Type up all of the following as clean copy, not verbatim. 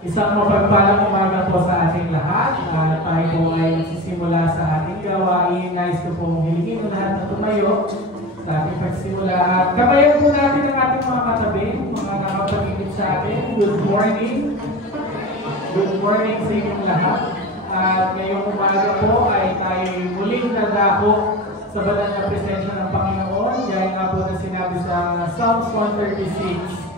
Isang mapagpalang umaga po sa ating lahat. Tayo po ay nagsisimula sa ating gawain. Nais ko pong hilingin lahat na tumayo sa ating pagsimula. Kabayan po natin ang ating mga katabi, mga nakapagigit sa atin. Good morning. Good morning sa inyong lahat. At ngayong umaga po ay tayo muling nadako sa banal na presensya ng Panginoon. Gaya nga po na sinabi sa Psalms 136.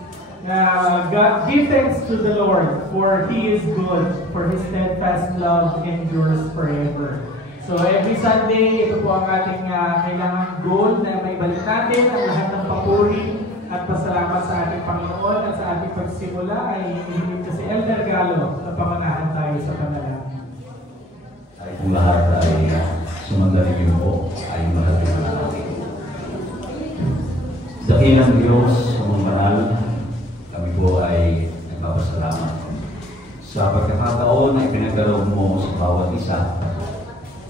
Give thanks to the Lord, for He is good, for His steadfast love endures forever. So every Sunday, ito po ang ating kailangang goal na may balik natin ang lahat ng papuri at pasalamat sa ating Panginoon at sa ating pagsimula ay hinihiling ko si Elder Galo na pamanahan tayo sa panalangin. Ay kung lahat ay sumagaling niyo po, ay malaking natin. Dakilang Diyos, ang banal, kami po ay nagpapasalamat sa pagkakataon na ipinagkaloob mo sa bawat isa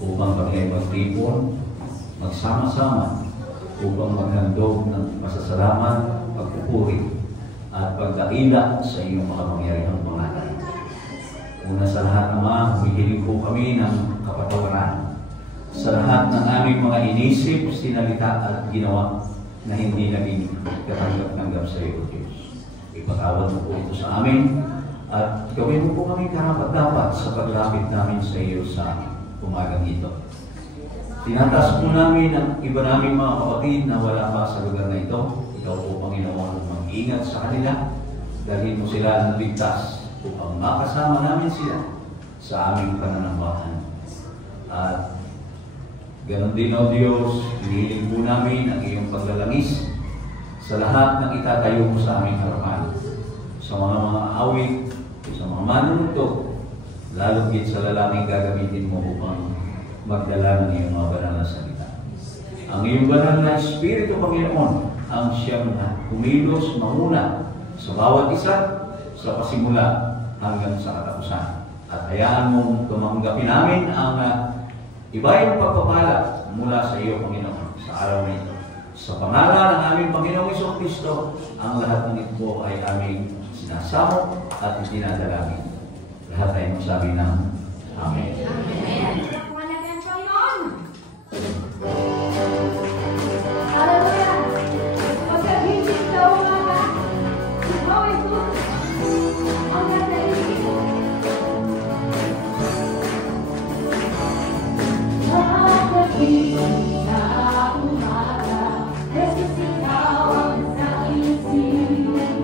upang kami magtipon, magsama-sama upang maghandog ng pasasalamat, pagpupuri at pagdakila sa iyong makapangyarihang pangalan. Una sa lahat naman, humihiling po kami ng kapatawaran sa lahat ng aming mga inisip, sinalita at ginawa na hindi naging katanggap-tanggap sa iyo, Diyos. Ipatawad mo po ito sa amin at gawin mo po kami karapat-dapat sa paglapit namin sa iyo sa umagang ito. Tinatas po namin ang iba naming mga kapatid na wala pa sa lugar na ito. Ikaw po, Panginoon, mag-ingat sa kanila. Dalhin mo sila ng ligtas upang makasama namin sila sa aming pananambahan. At ganon din, O Diyos, hinihiling po namin ang iyong paglalangis sa lahat ng itatayo mo sa aming harapan, sa mga awit, sa mga manununtok, lalo git sa lalaking gagamitin mo upang magdala ng iyong mga banal na salita. Ang iyong banal na Espiritu, Panginoon, ang siyang kumilos mauna sa bawat isa, sa pasimula hanggang sa katapusan. At hayaan mong tumanggapin namin ang ibayang pagpapala mula sa iyo, Panginoon, sa araw na ito. Sa pangalan ng aming Panginoong Jesucristo, ang lahat ng ito ay aming sinasamo at itinadalangin. Lahat ay magsabi ng Amen. Amen. Hallelujah! Pagkagising sa umaga, ikaw ay good. Ang ganda isip. Pagkagising sa umaga, Jesus ikaw ang naisip.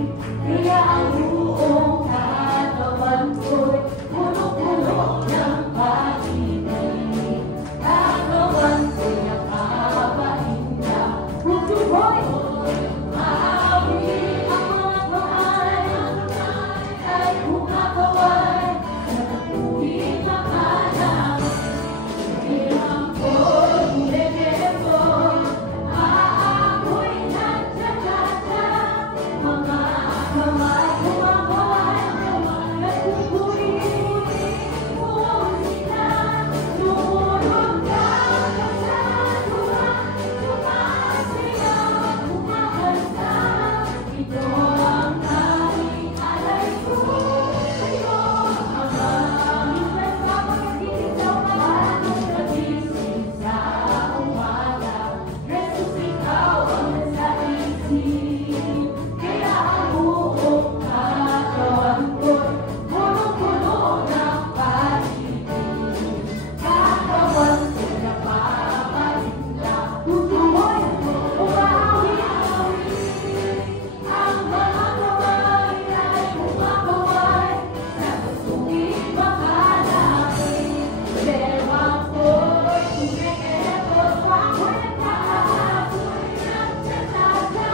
Kaya ang buong katawan ko'y puno-puno ng pag-ibig. Katawan ko'y nakapahinga. Puso ko'y maawi. Ang mga kamay ay kumakaway sa tuwing makalang. Ilang ko'y umekebo. Aako'y nagtsatsa. Mga kamay kumakaway. Nagpupuri-puri musika. Lumulog ka sa tuwa. Sumasayaw, kumakanta. Ito ang aming alay ko sa'yo. Ang aming nagpapagagising sa umaga. Nagising sa umaga. Jesus, ikaw ang nasa isip. Kaya ang buong katawan ko'y puno-puno ng pag-ibig. Katawan ko'y napapahinga. Puso mo'y umawi-awi. Ang mga kamay ay kumakaway sa gustong makalapit. Lewang ko'y kumikipot, ako'y nagkakapoy, nagtsatsaga.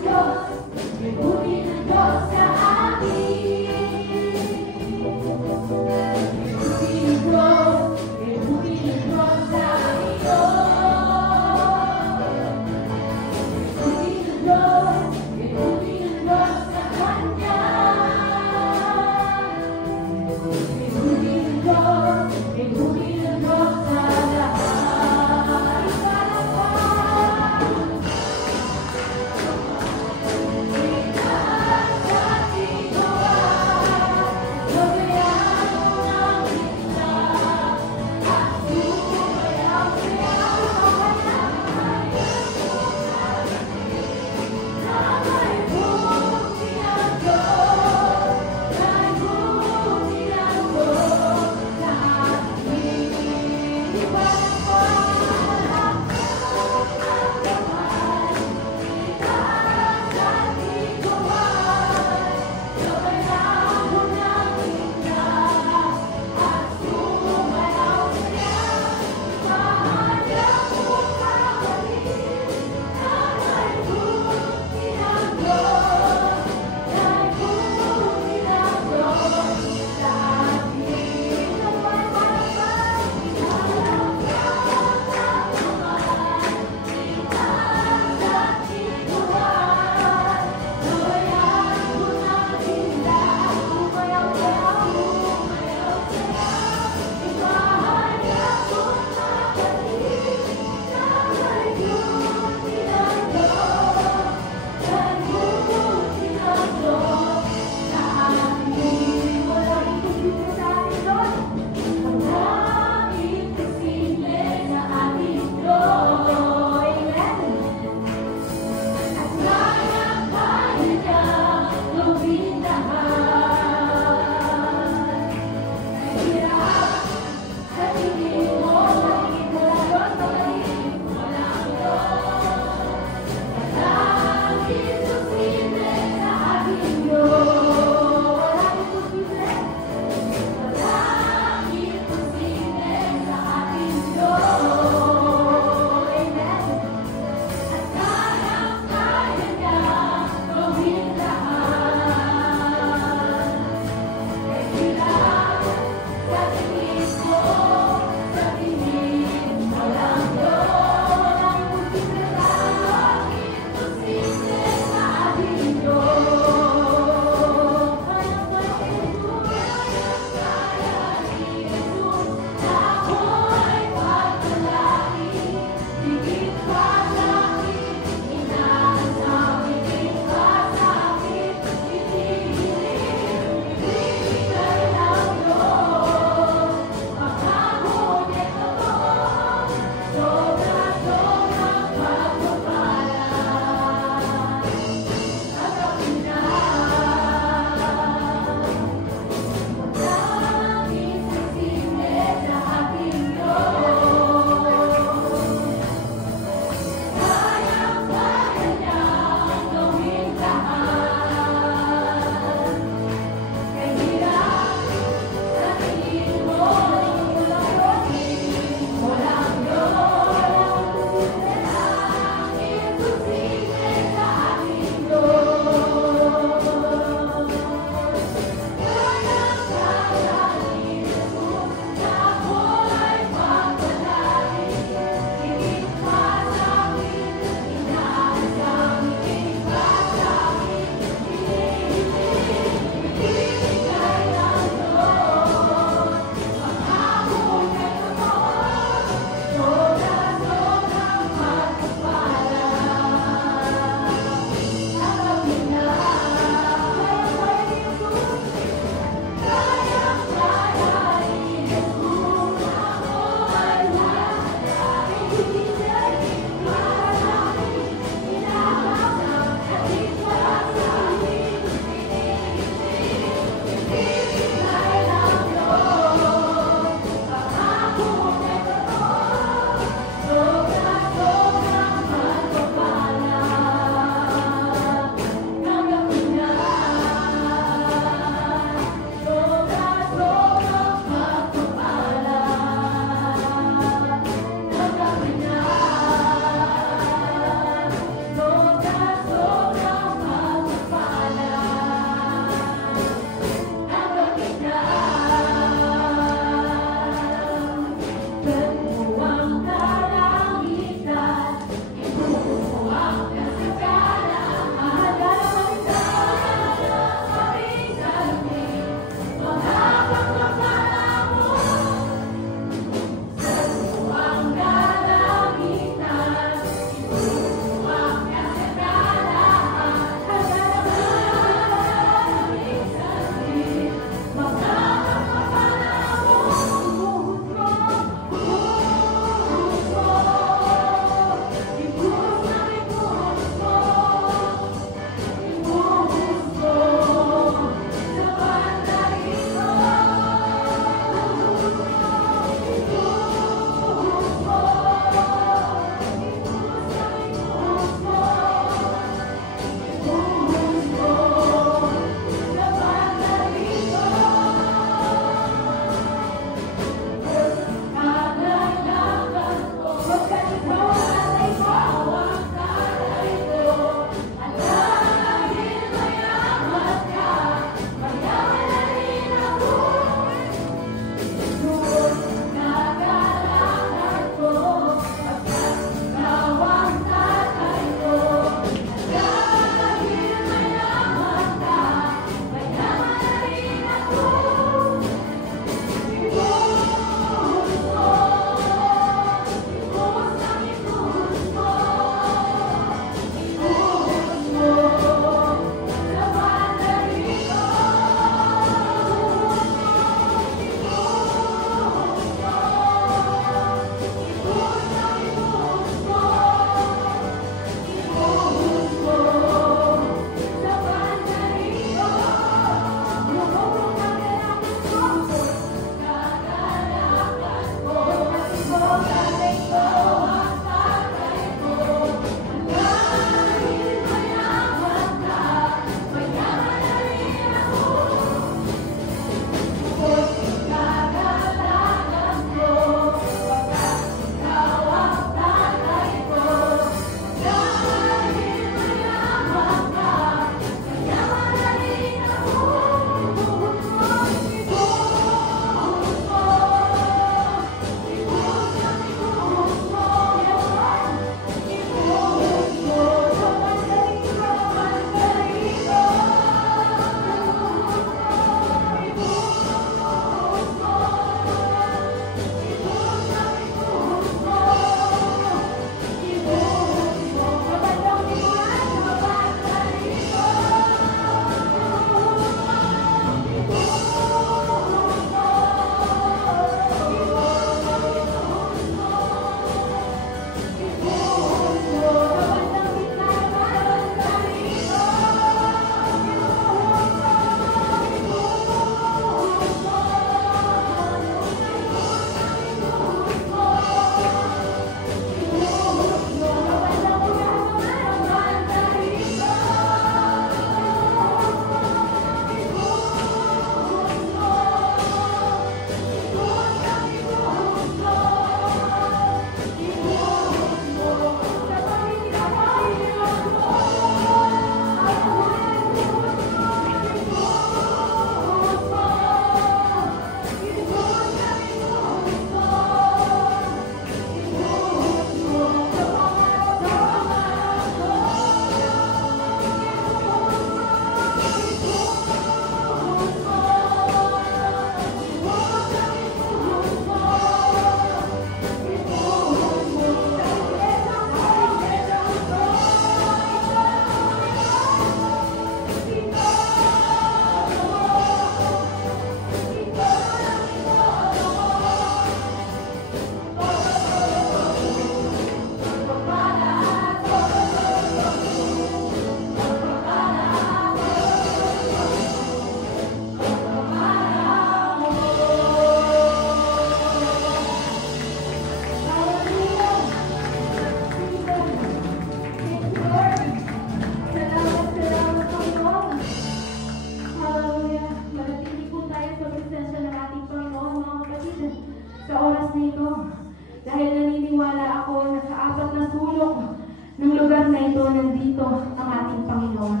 ng lugar na ito, nandito ang ating Panginoon.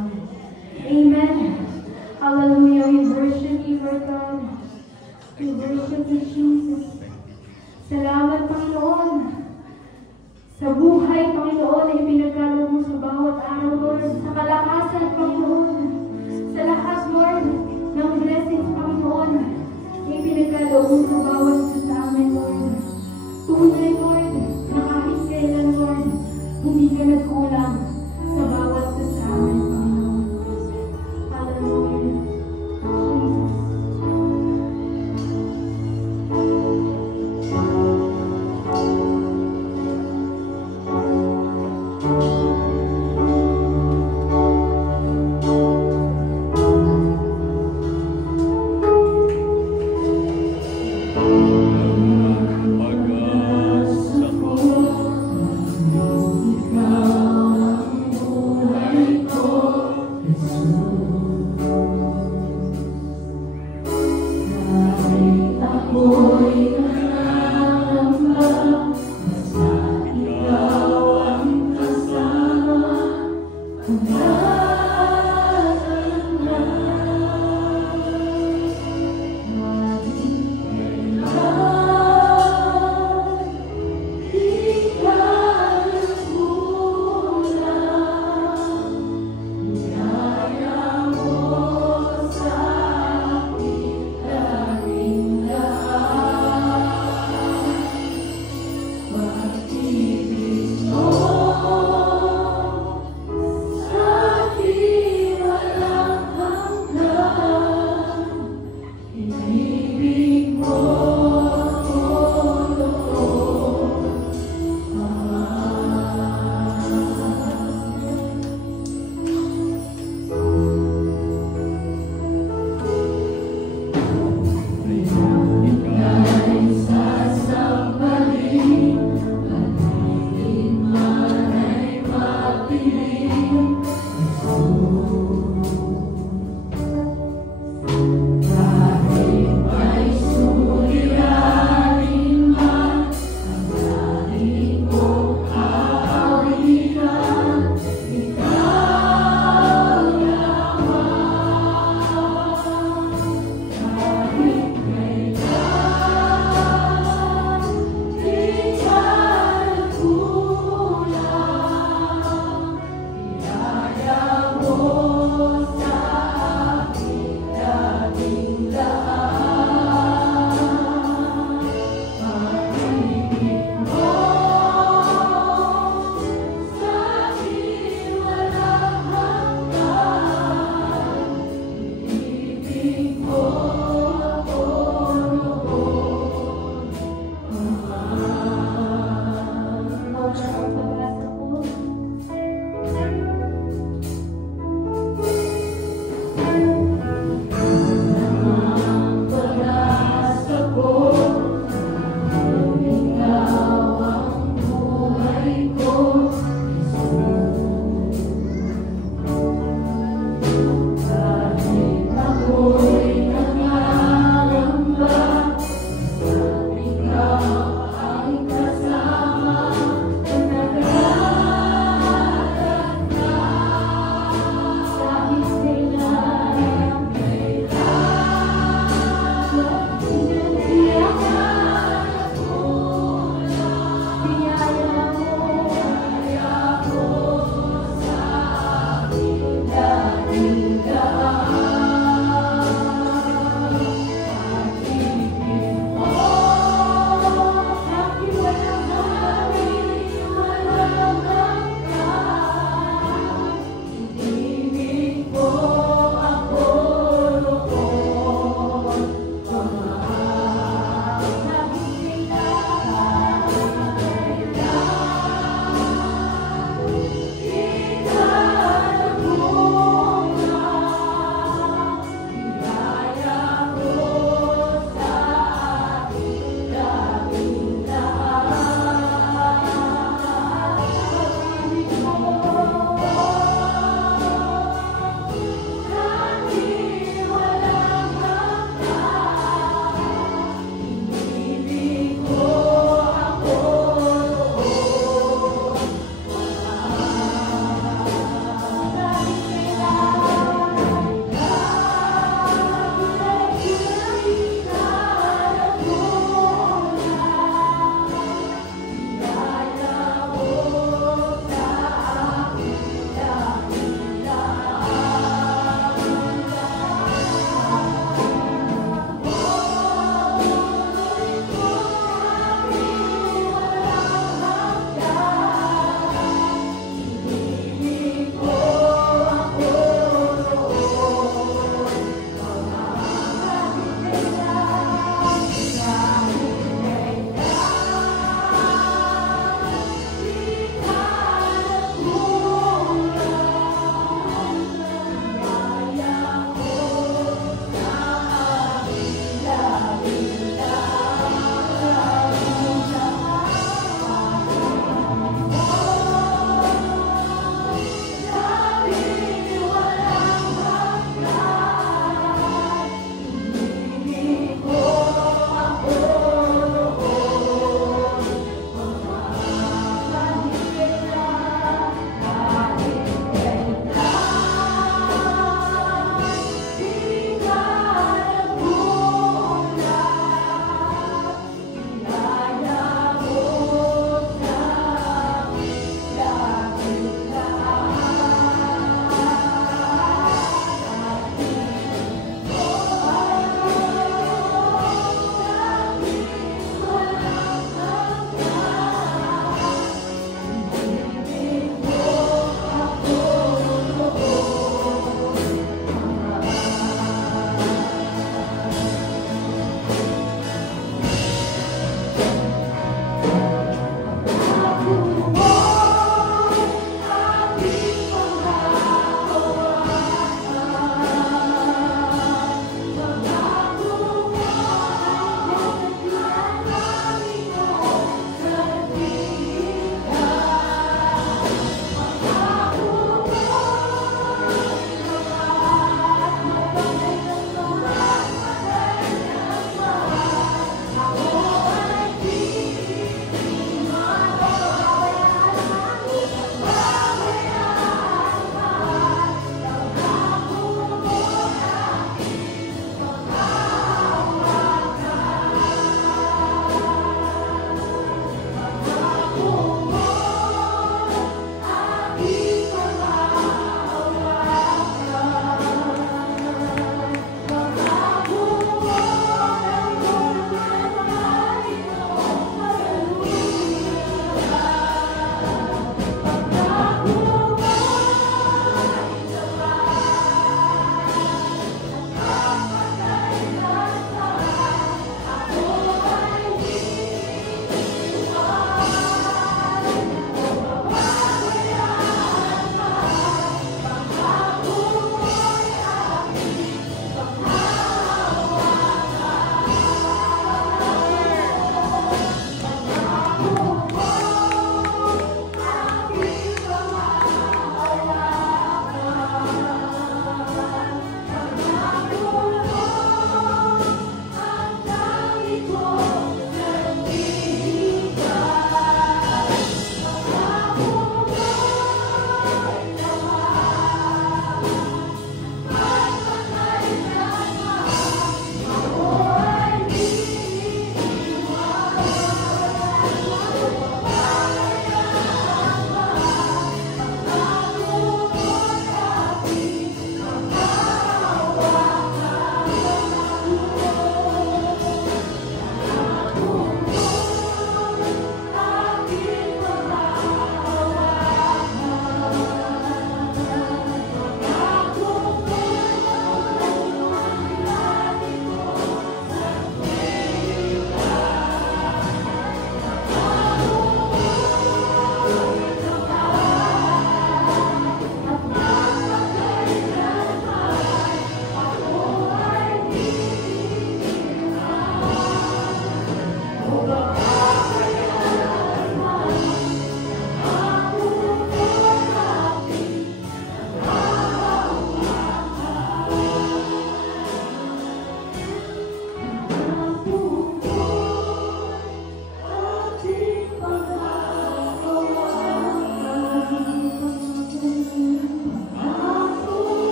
Amen. Hallelujah. We worship you, Lord God. We worship you, Jesus. Salamat, Panginoon. Sa buhay, Panginoon, ay pinagkaloob mo sa bawat araw, Lord. Sa kalakasan, Panginoon. Sa lahat, Lord, ng blessings, Panginoon, ay pinagkaloob mo sa bawat isa sa amin, Lord. Tunay, Lord, na kahit kailan, Lord, hindi ka nagkulang sa bawat isa sa amin, Panginoon. Hallelujah. Jesus.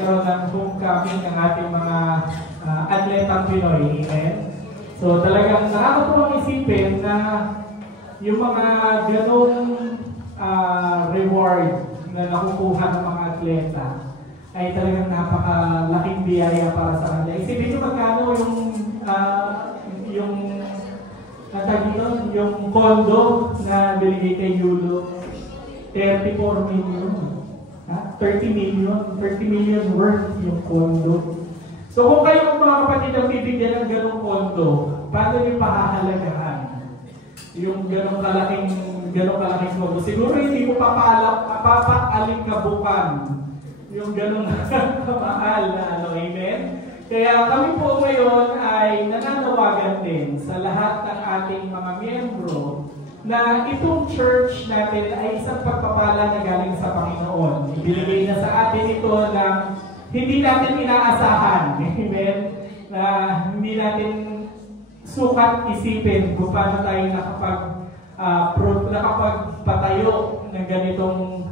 magkaroon ng homecoming ng ating mga atletang Pinoy. Amen? So talagang nakakatuwang isipin na yung mga ganong reward na nakukuha ng mga atleta ay talagang napakalaking biyaya para sa kanila. Isipin nyo magkano yung kondo na binigay kay Yulo. 34 million. 30 million worth yung kondo. So kung kayo mga kapatid ang bibigyan ng ganong kondo, paano nyo pahahalagahan yung ganong kalaking kondo? Siguro hindi mo papaalingkabukan yung ganong kamahal na amen? Kaya kami po ngayon ay nananawagan din sa lahat ng ating mga miyembro na itong church natin ay isang pagpapala na galing sa Panginoon. Ibinigay na sa atin ito na hindi natin inaasahan. Amen? Na hindi natin sukat isipin kung paano tayo nakapagpatayo ng ganitong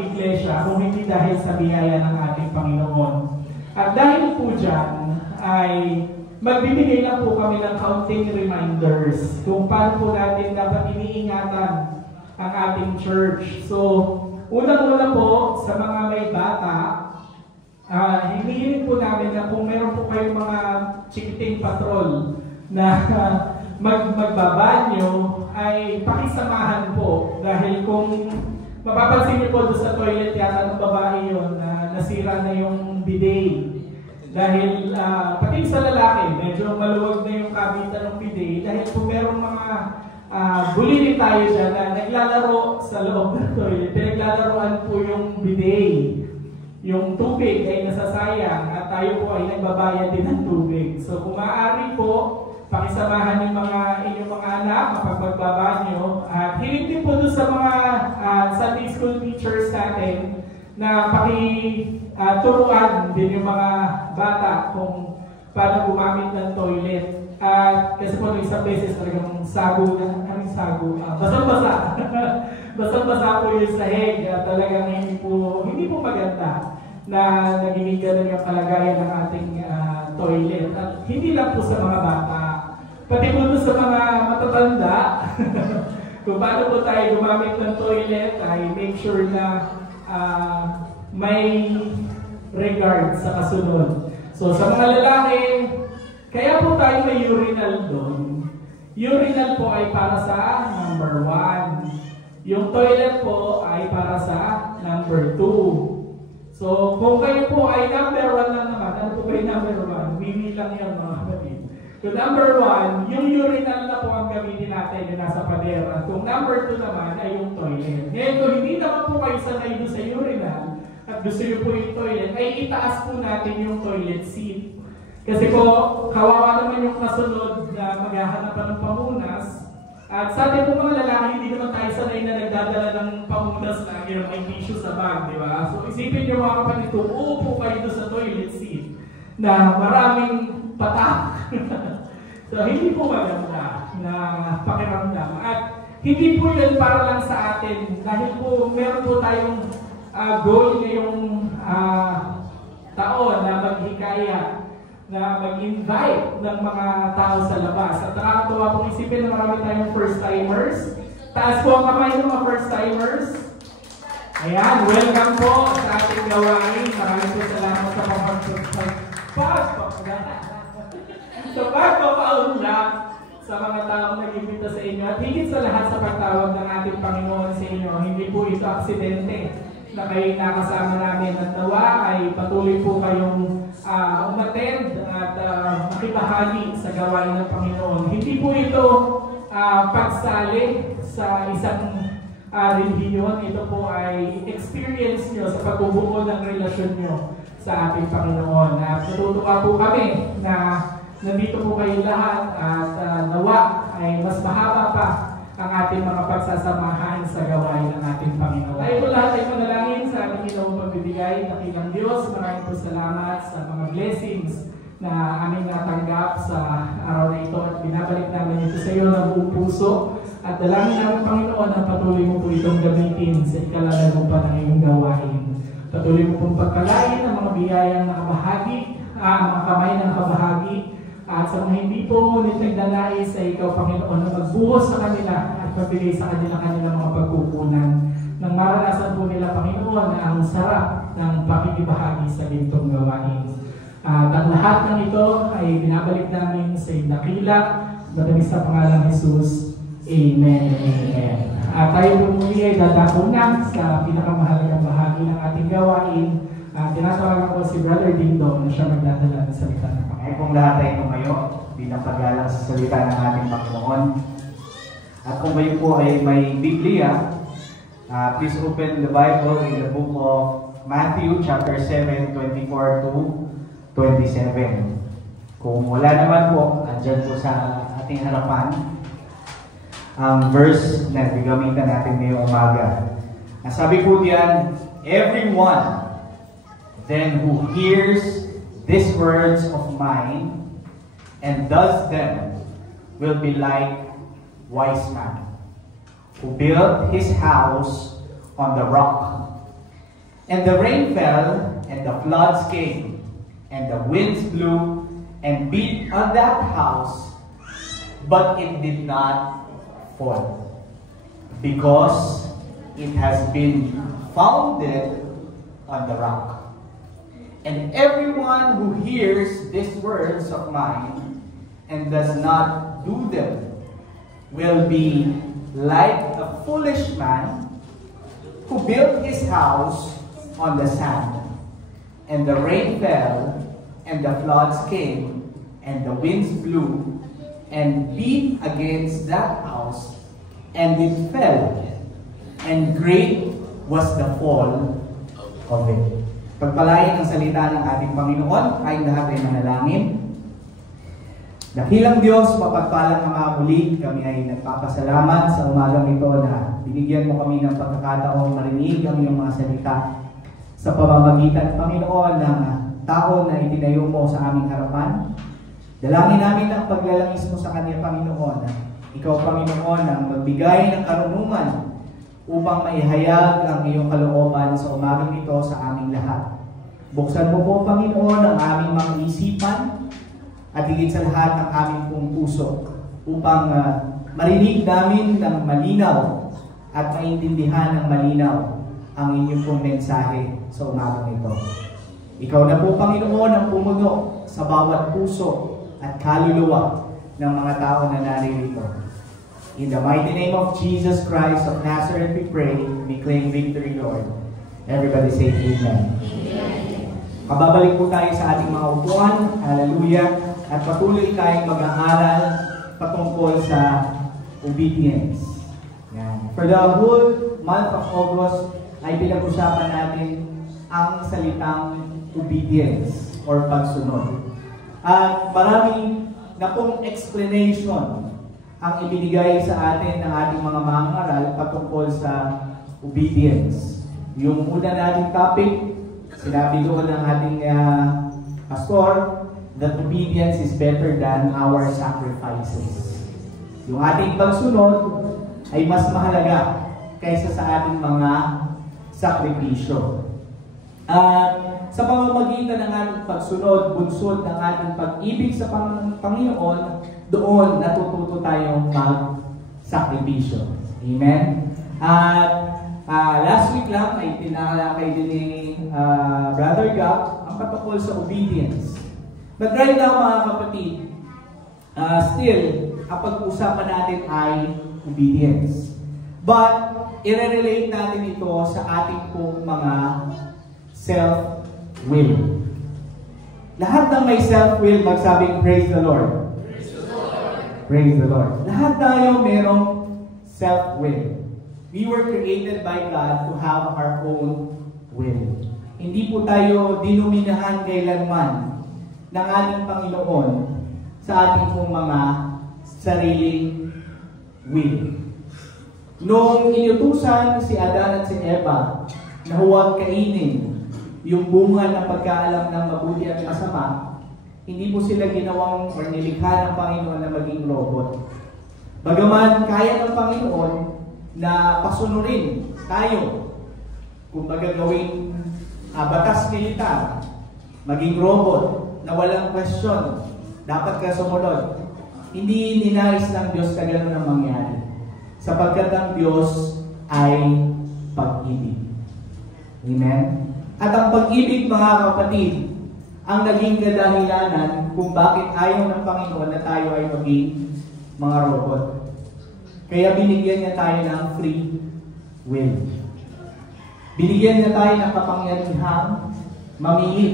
iglesia kung hindi dahil sa biyaya ng ating Panginoon. At dahil po dyan ay magbibigay lang po kami ng counting reminders kung paano po natin dapat iniingatan ang ating church. So, unang-una po sa mga may bata, hinihiling po namin na kung meron po kayong mga chikiting patrol na magbabanyo, ay pakisamahan po. Dahil kung mapapansin niyo po doon sa toilet yata ng babae yun, nasira na yung bidet. Dahil pati sa lalaki, medyo maluwag na yung kabitan ng bidet. Dahil kung merong mga bulili tayo dyan na naglalaro sa loob ng toilet, pinaglalaroan po yung bidet. Yung tubig ay nasasayang at tayo po ay nagbabayad din ng tubig. So kung maaari po, pakisamahan yung inyong mga anak kapag magbabanyo. At hiling din po doon sa mga Sunday school teachers natin na pakituruan din yung mga bata kung paano gumamit ng toilet. At kasi po isang beses talagang basang-basa. Basang-basa po yung sahig at talagang hindi po maganda na nagiging ganun yung kalagayan ng ating toilet. At hindi lang po sa mga bata, pati po sa mga matatanda, kung paano po tayo gumamit ng toilet ay make sure na may regard sa kasunod. So sa mga lalaki, kaya po tayo may urinal doon. Urinal po ay para sa number 1. Yung toilet po ay para sa number 2. So kung kayo po ay number 1 lang naman, ano po kayo number 1? Mimi lang yan mga kapatid. So number 1, yung urinal na po ang gamitin natin yung nasa pader. At kung number 2 naman ay yung toilet. Ngayon kung hindi naman po kayo sanay doon sa urinal at gusto nyo po yung toilet, ay itaas po natin yung toilet seat. Kasi po, kawawa naman yung kasunod na maghahanap pa ng pamunas. At sa atin po mga lalaki, hindi naman tayo sanay na nagdadala ng pamunas na may tissue sa bag, di ba? So isipin nyo mga kapatid, uupo kayo doon sa toilet seat na maraming patak. So hindi po maganda na pakiramdam. At hindi po yun para lang sa atin. Dahil po meron po tayong goal ngayong taon na maghikaya, na mag-invite ng mga tao sa labas. At nakakatuwa pong isipin na marami tayong first-timers. Taas po ang kamay ng mga first-timers. Ayan, welcome po sa ating gawain. Maraming po salamat sa pagpapaunlak sa mga taong nag-imbita sa inyo. At higit sa lahat sa pagtawag ng ating Panginoon sa inyo, hindi po ito aksidente na kayo nakasama namin at nawa ay patuloy po kayong umattend at makibahagi sa gawain ng Panginoon. Hindi po ito pagsali sa isang religion. Ito po ay experience nyo sa pagbubuo ng relasyon nyo sa ating Panginoon. At natutuwa po kami na nandito po kayo lahat at nawa ay mas mahaba pa ang ating mga pagsasamahan sa gawain ng ating Panginoon. Tayo po lahat ay manalangin sa ating ginawang pagbibigay. Dakilang Diyos, maraming po salamat sa mga blessings na aming natanggap sa araw na ito at binabalik namin ito sa iyo ng buong puso. At dalangin namin Panginoon na patuloy mo po itong gamitin sa ikalalago pa ng iyong gawain. Patuloy mo pong pagpalain ang mga ang biyayang nakabahagi, mga kamay ng nakabahagi. At sa mga hindi po ngunit nagdanais ay ikaw, Panginoon, na magbuhos sa kanila at magbigay sa kanila kanilang mga pagkukunan. Nang maranasan po nila, Panginoon, ang sarap ng pakikibahagi sa gintong gawain. At ang lahat ng ito ay binabalik namin sa dakila, matamis sa pangalang Jesus. Amen. Amen. At tayo po muli ay dadako na sa pinakamahalagang bahagi ng ating gawain. Tinatawagan ko si Brother Dingdong na siya magdadala ng salita ng Panginoon. Ngayon pong lahat ay tumayo bilang paggalang sa salita ng ating Panginoon. At kung kayo po ay may Biblia, please open the Bible in the book of Matthew chapter 7, 24 to 27. Kung wala naman po, andyan po sa ating harapan ang verse na gagamitan natin ngayong umaga. Sabi po diyan, everyone then who hears these words of mine and does them will be like wise man who built his house on the rock. And the rain fell, and the floods came, and the winds blew and beat on that house, but it did not fall, because it has been founded on the rock. And everyone who hears these words of mine and does not do them will be like a foolish man who built his house on the sand. And the rain fell, and the floods came, and the winds blew and beat against that house, and it fell, and great was the fall of it. Pagpalain ang salita ng ating Panginoon, ay lahat ay manalangin. Dakilang Diyos, mapagpalang mga muli, kami ay nagpapasalamat sa umagang ito na binigyan mo kami ng pagkakataong marinig ang iyong mga salita sa pamamagitan, Panginoon, ng tao na itinayo mo sa aming harapan. Dalangin namin ang paglalangis mo sa kanya, Panginoon. Ikaw, Panginoon, ang magbigay ng karunungan upang maihayag ang iyong kalooban sa umagang ito sa aming lahat. Buksan mo po, Panginoon, ang aming mga isipan at higit sa lahat ang aming pong puso upang marinig namin ng malinaw at maintindihan ng malinaw ang inyong pong mensahe sa umagang ito. Ikaw na po, Panginoon, ang pumuno sa bawat puso at kaluluwa ng mga tao na naririto. In the mighty name of Jesus Christ of Nazareth we pray, we claim victory, Lord. Everybody say Amen. Kababalik po tayo sa ating mga upuan. Hallelujah. At patuloy tayong mag-aaral patungkol sa obedience. Yan. For the whole month of August ay pinag-usapan natin ang salitang obedience or pagsunod. At marami na pong explanation ang ibinigay sa atin ng ating mga mangaral patungkol sa obedience. Yung una nating topic, sinabi doon ng ating pastor, that obedience is better than our sacrifices. Yung ating pagsunod ay mas mahalaga kaysa sa ating mga sakripisyo. At sa pamamagitan ng ating pagsunod, bunsod ng ating pag-ibig sa Panginoon, doon natututo tayong mag-sakripisyo. Amen? At last week lang ay tinalakay din ni Brother Gab ang patungkol sa obedience. But right now, mga kapatid, still, ang pag-uusapan natin ay obedience. But, i-relate natin ito sa ating pong mga self-will. Lahat ng may self-will, magsabing, praise the Lord. Praise the Lord. Praise the Lord. Lahat tayo merong self-will. We were created by God to have our own will. Hindi po tayo dinominahan kailanman ng ating Panginoon sa ating pong mga sariling will. Noong inutusan si Adan at si Eva na huwag kainin yung bunga ng pagkaalam ng mabuti at masama, hindi po sila ginawang or nilikha ng Panginoon na maging robot. Bagaman kaya ng Panginoon na pasunurin tayo, kung gawing batas militar maging robot na walang question, dapat ka sumunod. Hindi ninais ng Diyos na gano'n ang mangyari. Sapagkat ang Diyos ay pag-ibig. Amen? At ang pag-ibig, mga kapatid, ang naging kadahilanan kung bakit ayaw ng Panginoon na tayo ay maging mga robot. Kaya binigyan niya tayo ng free will. Binigyan niya tayo ng kapangyarihang mamili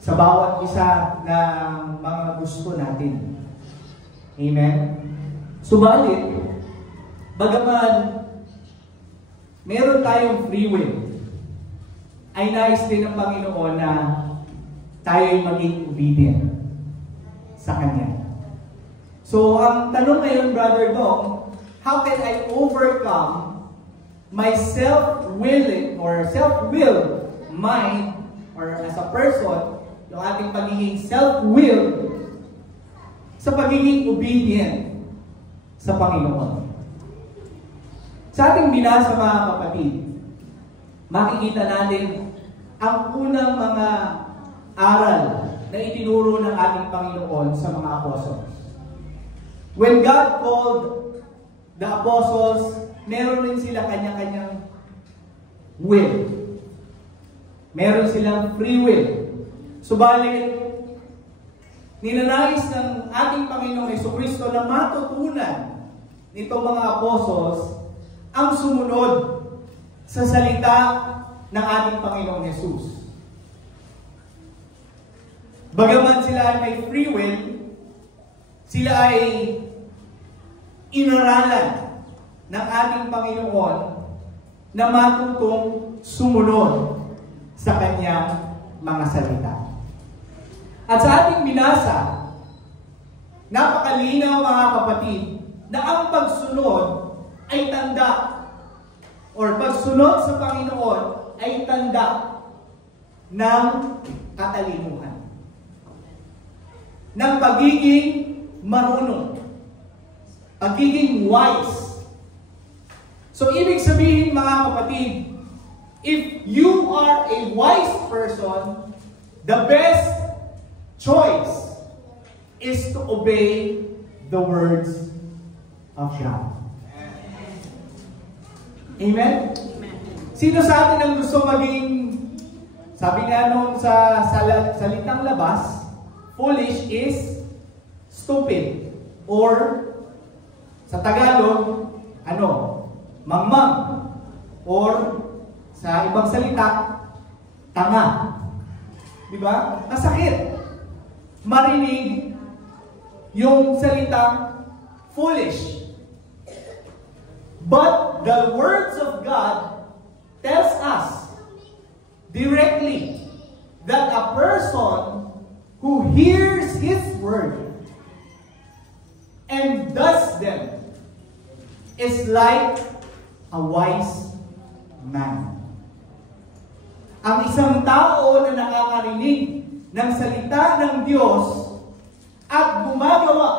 sa bawat isa ng mga gusto natin. Amen? Subalit, bagaman meron tayong free will, ay nais din ng Panginoon na tayo ay maging obedient sa Kanya. So, ang tanong ngayon, Brother Dong, how can I overcome my self-willing or self-willed mind, or as a person, yung ating pagiging self-willed sa pagiging obedient sa Panginoon? Sa ating binasa, mga kapatid, makikita natin ang unang mga aral na itinuro ng ating Panginoon sa mga apostles. When God called the apostles, meron din sila kanya-kanyang will. Meron silang free will. Subalit, ninanais ng ating Panginoong Jesucristo na matutunan nitong mga apostles ang sumunod sa salita ng ating Panginoong Jesus. Bagaman sila ay may free will, sila ay inaralan ng ating Panginoon na matutong sumunod sa Kanyang mga salita. At sa ating binasa, napakalinaw, mga kapatid, na ang pagsunod ay tanda, or pagsunod sa Panginoon ay tanda ng katalinuhan, ng pagiging marunong, pagiging wise. So, ibig sabihin, mga kapatid, if you are a wise person, the best choice is to obey the words of God. Amen? Sino sa atin ang gusto maging, sabi nga nung sa salitang labas, foolish is stupid. Or, sa Tagalog, mangmang. Or, sa ibang salita, tanga. Diba? Masakit marinig yung salitang foolish. But the words of God tells us directly that a person who hears His word and does them is like a wise man. Ang isang tao na nakakarinig ng salita ng Diyos at gumagawa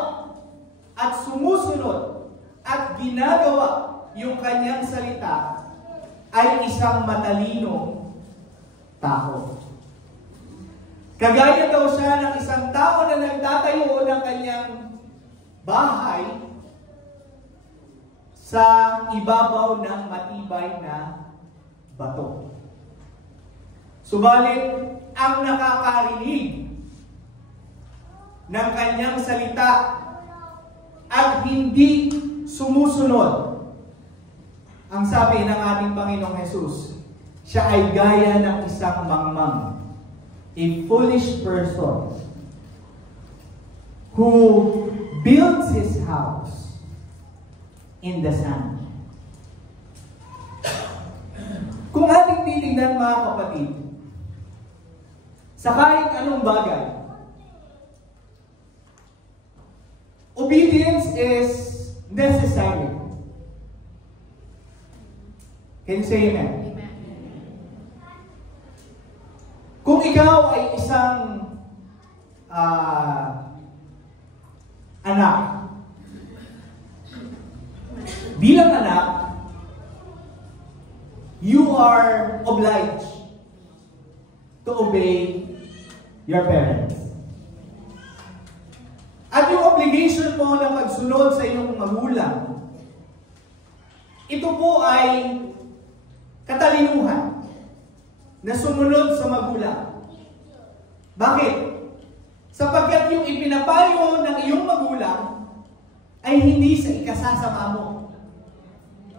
at sumusunod at ginagawa yung kanyang salita ay isang matalinong tao. Kagaya daw siya ng isang tao na nagtatayo ng kanyang bahay sa ibabaw ng matibay na bato. Subalit, ang nakakarinig ng kanyang salita at hindi sumusunod, ang sabi ng ating Panginoong Jesus, siya ay gaya ng isang mangmang, a foolish person who builds his house in the sand. Kung ating titignan, mga kapatid, sa kahit anong bagay, obedience is necessary. Can you say amen? Amen. Kung ikaw ay isang anak, bilang anak, you are obliged to obey your parents. At yung obligation mo na magsunod sa iyong magulang, ito po ay katalinuhan na sumunod sa magulang. Bakit? Sapagkat yung ipinapayo ng iyong magulang ay hindi sa ikasasama mo,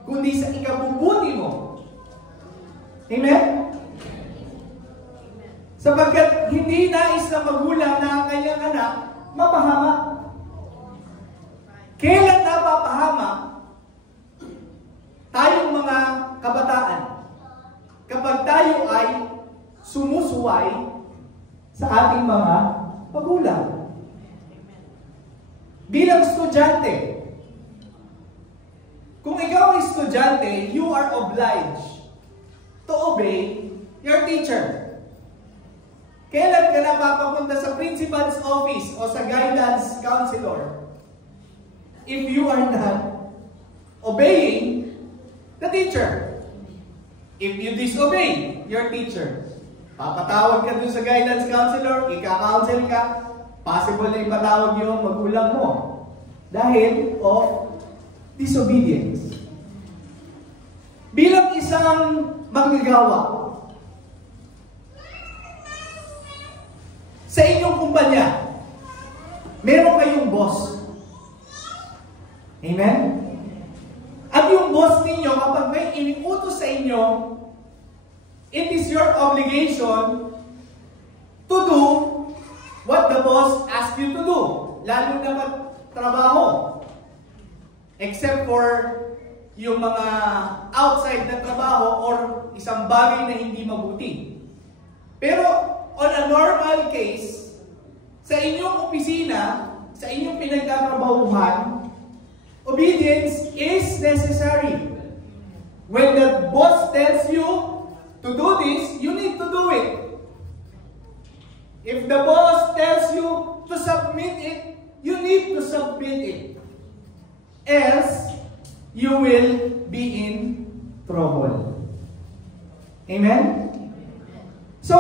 kundi sa ikabubuti mo. Amen? Sapagkat hindi nais ng magulang na ang kanyang anak mapahamak. Kailan napapahamak tayong mga kabataan? Kapag tayo ay sumusuway sa ating mga magulang. Bilang estudyante, kung ikaw ay estudyante, you are obliged to obey your teacher. Kailan ka napapapunta sa principal's office o sa guidance counselor? If you are not obeying the teacher. If you disobey your teacher, papatawag ka dun sa guidance counselor, ika-counsel ka, possible na ipatawag yung magulang mo dahil of disobedience. Bilang isang manggagawa, sa inyong kumpanya, meron kayong boss. Amen? At yung boss ninyo, kapag may iniutos sa inyo, it is your obligation to do what the boss asked you to do. Lalo na trabaho. Except for yung mga outside na trabaho or isang bagay na hindi mabuti. Pero, on a normal case, sa inyong opisina, sa inyong pinagtatrabahuhan, obedience is necessary. When the boss tells you to do this, you need to do it. If the boss tells you to submit it, you need to submit it. Else, you will be in trouble. Amen? So,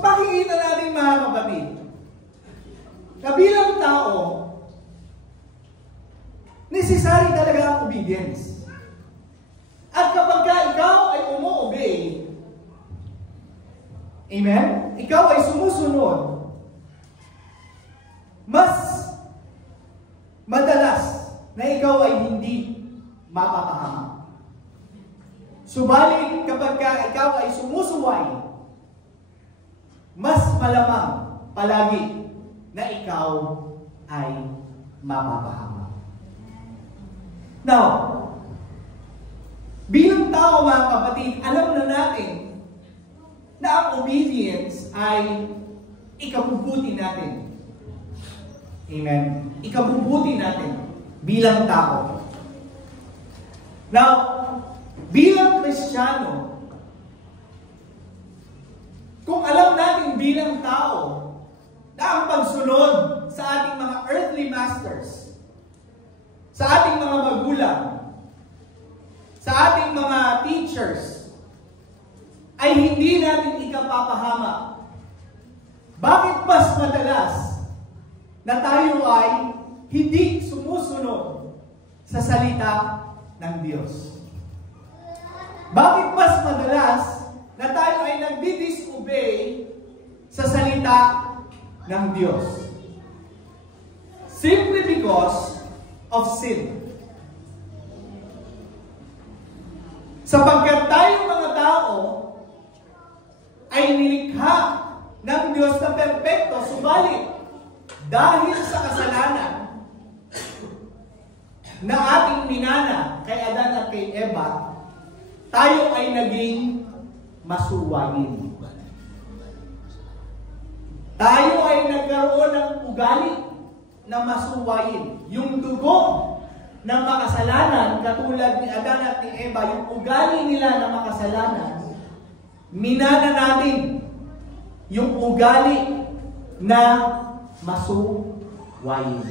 makikita natin mga kapatid, na bilang tao, necessary talaga ang obedience. At kapag ikaw ay umu-obey, amen? Ikaw ay sumusunod, mas madalas na ikaw ay hindi mapapahamak. Subalit kapag ikaw ay sumusuway, mas malamang palagi na ikaw ay mapapahamak. Now, bilang tao mga kapatid, alam na natin na ang obedience ay ikabubuti natin. Amen? Ikabubuti natin bilang tao. Now, bilang Kristiyano, kung alam natin bilang tao na ang pagsunod sa ating mga earthly masters, sa ating mga magulang, sa ating mga teachers, ay hindi natin ikapapahamak. Bakit mas madalas na tayo ay hindi sumusunod sa salita ng Diyos? Bakit mas madalas na tayo ay nagdi-disobey sa salita ng Diyos? Simply because of sin. Sapagkat tayong mga tao ay nilikha ng Diyos na perpekto, subalit dahil sa kasalanan na ating minana kay Adan at kay Eva, tayo ay naging masuwayin. Tayo ay nagkaroon ng ugali na masuwayin. Yung dugo ng makasalanan, katulad ni Adan at ni Eva, yung ugali nila na makasalanan, minana natin yung ugali na masuwayin.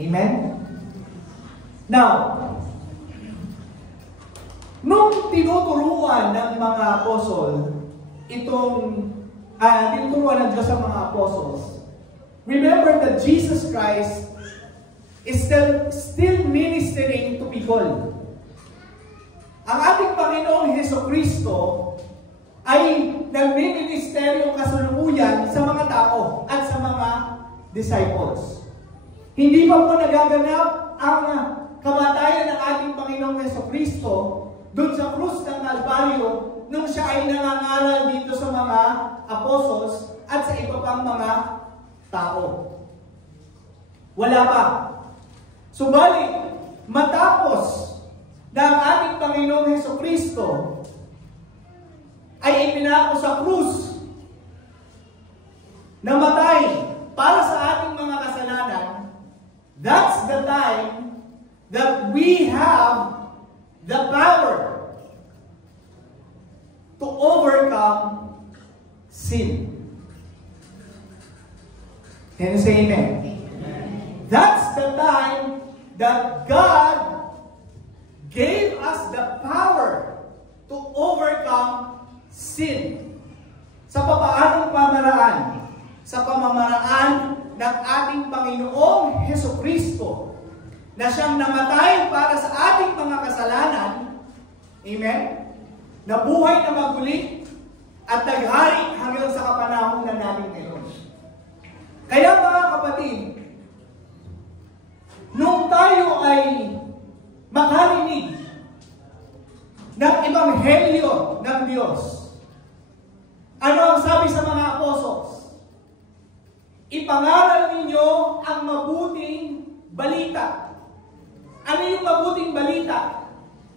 Amen? Now, nung tinuturuan ng mga apostol itong tinuturuan ng Diyos sa mga apostles, remember that Jesus Christ is still ministering to people. Ang ating Panginoong Hesukristo ay nagmi-ministeryo kasalukuyan sa mga tao at sa mga disciples. Hindi pa po nagaganap ang kamatayan ng ating Panginoong Hesukristo doon sa krus ng Kalbaryo nung siya ay nangangaral dito sa mga apostles at sa iba pang mga tao. Wala pa. Subalit, matapos na ang ating Panginoong Hesukristo ay ipinako sa krus, namatay para sa ating mga kasalanan, that's the time that we have the power to overcome sin. Can you say amen? That's the time that God gave us the power to overcome sin. Sa papaanong pamaraan? Sa pamamaraan ng ating Panginoong Hesukristo na siyang namatay para sa ating mga kasalanan. Amen? Nabuhay na maguli at naghari hanggang sa kapanahonan natin ngayon. Kaya mga kapatid, nung tayo ay makarinig ng ebanghelyo ng Diyos, ano ang sabi sa mga apostles? Ipangaral ninyo ang mabuting balita. Ano yung mabuting balita?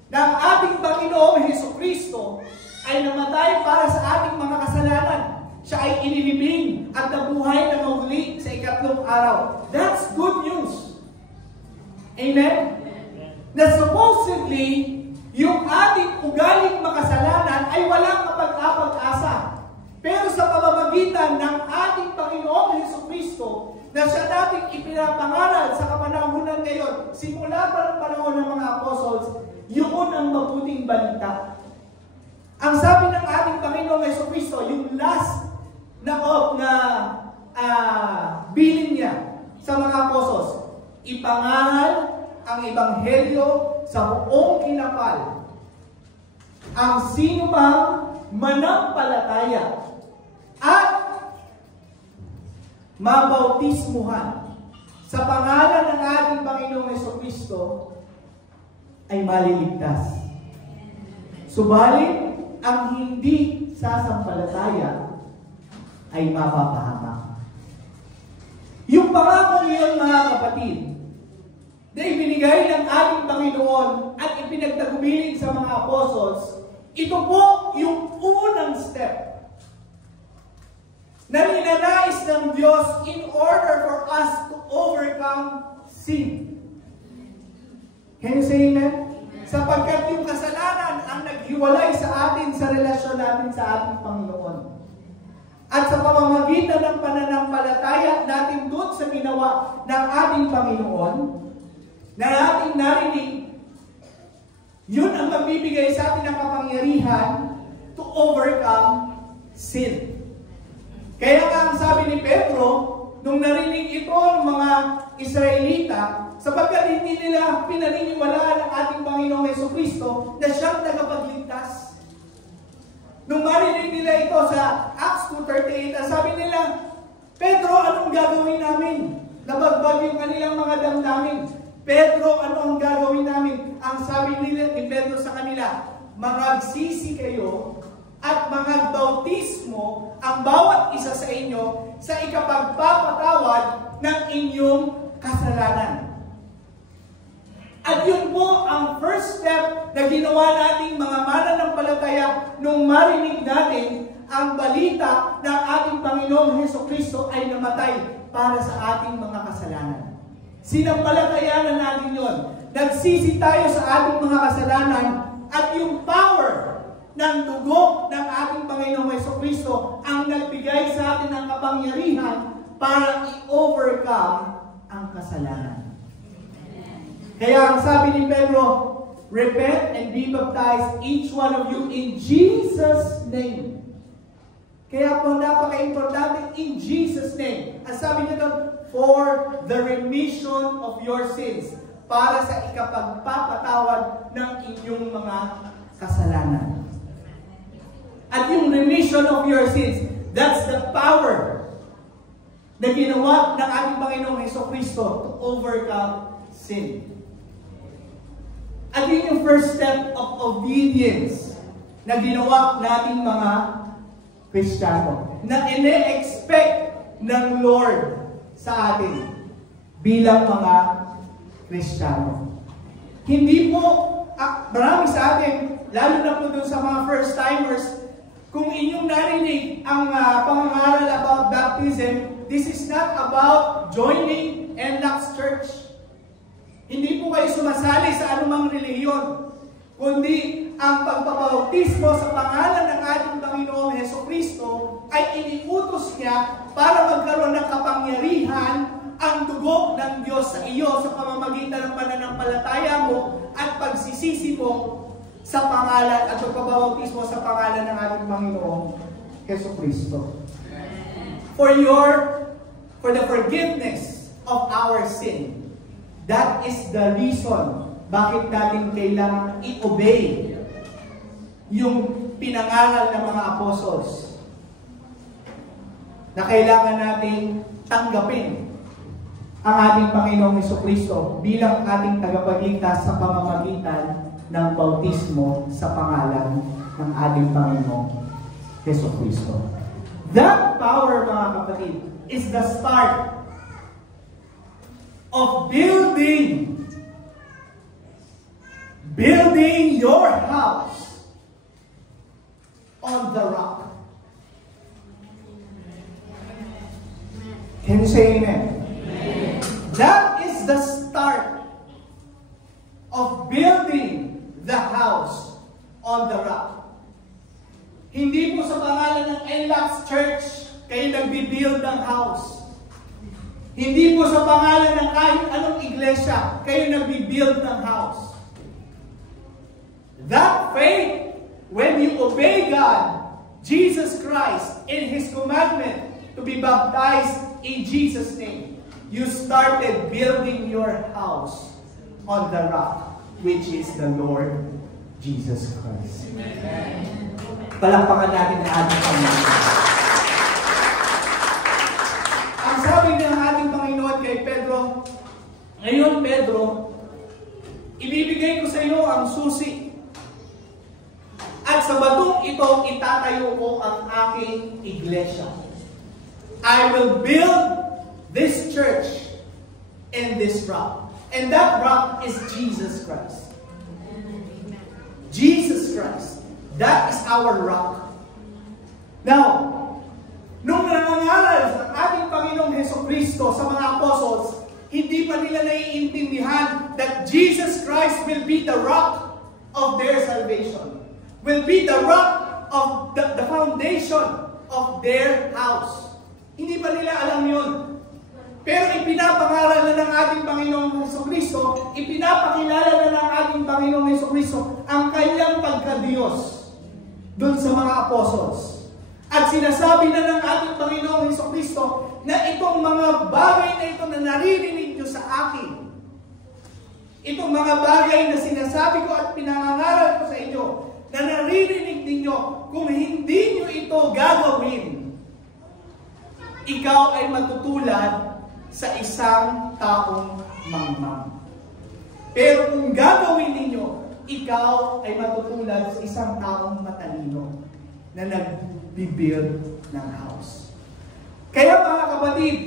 Na ang ating Panginoong Hesukristo ay namatay para sa ating mga kasalanan. Siya ay inilibing at nabuhay na maguli sa ikatlong araw. That's good news. Amen? Na supposedly, yung ating ugaling makasalanan ay walang kapag-apag-asa. Pero sa pamamagitan ng ating Panginoong Hesukristo, na siya nating ipinapangaral sa kapanahunan ngayon, simula pa ng panahon ng mga apostles, yun ang mabuting balita. Ang sabi ng ating Panginoong Hesukristo, yung last na bilin niya sa mga apostles, ipangaral ang ebanghelyo sa buong kinapal. Ang sino mang manampalataya at mabautismuhan sa pangalan ng ating Panginoong Hesukristo ay maliligtas. Subalit, ang hindi sasampalataya ay mapapahamak. Yung pangako niyon, mga kapatid, na ibinigay ng ating Panginoon at ipinagtagubilin sa mga apostles, ito po yung unang step na ninanais ng Diyos in order for us to overcome sin. Can you say amen? Sapagkat yung kasalanan ang naghiwalay sa atin sa relasyon natin sa ating Panginoon. At sa pamamagitan ng pananampalataya natin doon sa ginawa ng ating Panginoon, na ating narinig, yun ang magbibigay sa atin ng kapangyarihan to overcome sin. Kaya nga ang sabi ni Pedro, nung narinig ito ng mga Israelita, sapagkat hindi nila pinaniniwalaan ang ating Panginoong Hesukristo na siyang tagapagligtas. Nung marinig nila ito sa Acts 2:38, sabi nila, Pedro, anong gagawin namin? Nabagbag yung kanilang mga damdamin. Pedro, ano ang gagawin namin? Ang sabi nila ni Pedro sa kanila, magsisi kayo at magbautismo ang bawat isa sa inyo sa ikapagpapatawad ng inyong kasalanan. At yun po ang first step na ginawa nating mga mananampalataya nung marinig natin ang balita ng ating Panginoong Hesukristo ay namatay para sa ating mga kasalanan. Sinampalatayanan natin yun. Nagsisi tayo sa ating mga kasalanan at yung power ng dugo ng ating Panginoong Hesukristo ang nagbigay sa atin ng kapangyarihan para i-overcome ang kasalanan. Kaya ang sabi ni Pedro, repent and be baptized each one of you in Jesus' name. Kaya po napaka-importante in Jesus' name. Ang sabi niya doon, for the remission of your sins. Para sa ikapagpapatawad ng inyong mga kasalanan. At yung remission of your sins, that's the power na ginawa ng ating Panginoong Hesukristo to overcome sin. At yun yung first step of obedience na ginawa nating mga Kristiyano, na ine-expect ng Lord sa atin bilang mga Kristiyano. Hindi po, marami sa atin, lalo na po dun sa mga first-timers, kung inyong narinig ang pangangaral about baptism, this is not about joining NLAX Church. Hindi po kayo sumasali sa anumang relihiyon, kundi ang pagpapautismo sa pangalan ng ating Panginoong Hesukristo ay iniutos niya para magkaroon ng kapangyarihan ang dugo ng Diyos sa iyo sa pamamagitan ng pananampalataya mo at pagsisisi mo sa pangalan at pagpapabautismo sa pangalan ng ating Panginoong Hesukristo. For the forgiveness of our sin. That is the reason bakit natin kailangan i-obey yung pinangaral ng mga apostles na kailangan nating tanggapin ang ating Panginoong Hesukristo bilang ating tagapagligtas sa pamamagitan ng bautismo sa pangalan ng ating Panginoong Hesukristo. That power, mga kapatid, is the start of building your house on the rock. Can you say amen? Amen. That is the start of building the house on the rock. Hindi po sa pangalan ng NLAX Church kayo nagbibuild ng house. Hindi po sa pangalan ng kahit anong iglesia kayo nagbibuild ng house. That faith, when you obey God, Jesus Christ, in His commandment to be baptized in Jesus' name, you started building your house on the rock, which is the Lord Jesus Christ. Amen. Palakpakan natin ang ating Panginoon. Ang sabi ng ating Panginoon kay Pedro, ngayon Pedro, ibibigay ko sa iyo ang susi. At sa batong ito, itatayo ko ang aking iglesia. I will build this church in this rock. And that rock is Jesus Christ. Jesus Christ. That is our rock. Now, nung nangangaral ng ating Panginoong Hesukristo sa mga apostles, hindi pa nila naiintindihan that Jesus Christ will be the rock of their salvation. Will be the rock of the foundation of their house. Hindi pa nila alam yun. Pero ipinapangaral na ng ating Panginoong Hesukristo, ipinapakilala na ng ating Panginoong Hesukristo ang kanyang pagka-Diyos doon sa mga apostles. At sinasabi na ng ating Panginoong Hesukristo na itong mga bagay na ito na naririnig nyo sa akin, itong mga bagay na sinasabi ko at pinangangaral ko sa inyo, na naririnig ninyo, kung hindi nyo ito gagawin, ikaw ay matutulad sa isang taong mangmang. Pero kung gagawin ninyo, ikaw ay matutulad sa isang taong matalino na nag-build ng house. Kaya mga kapatid,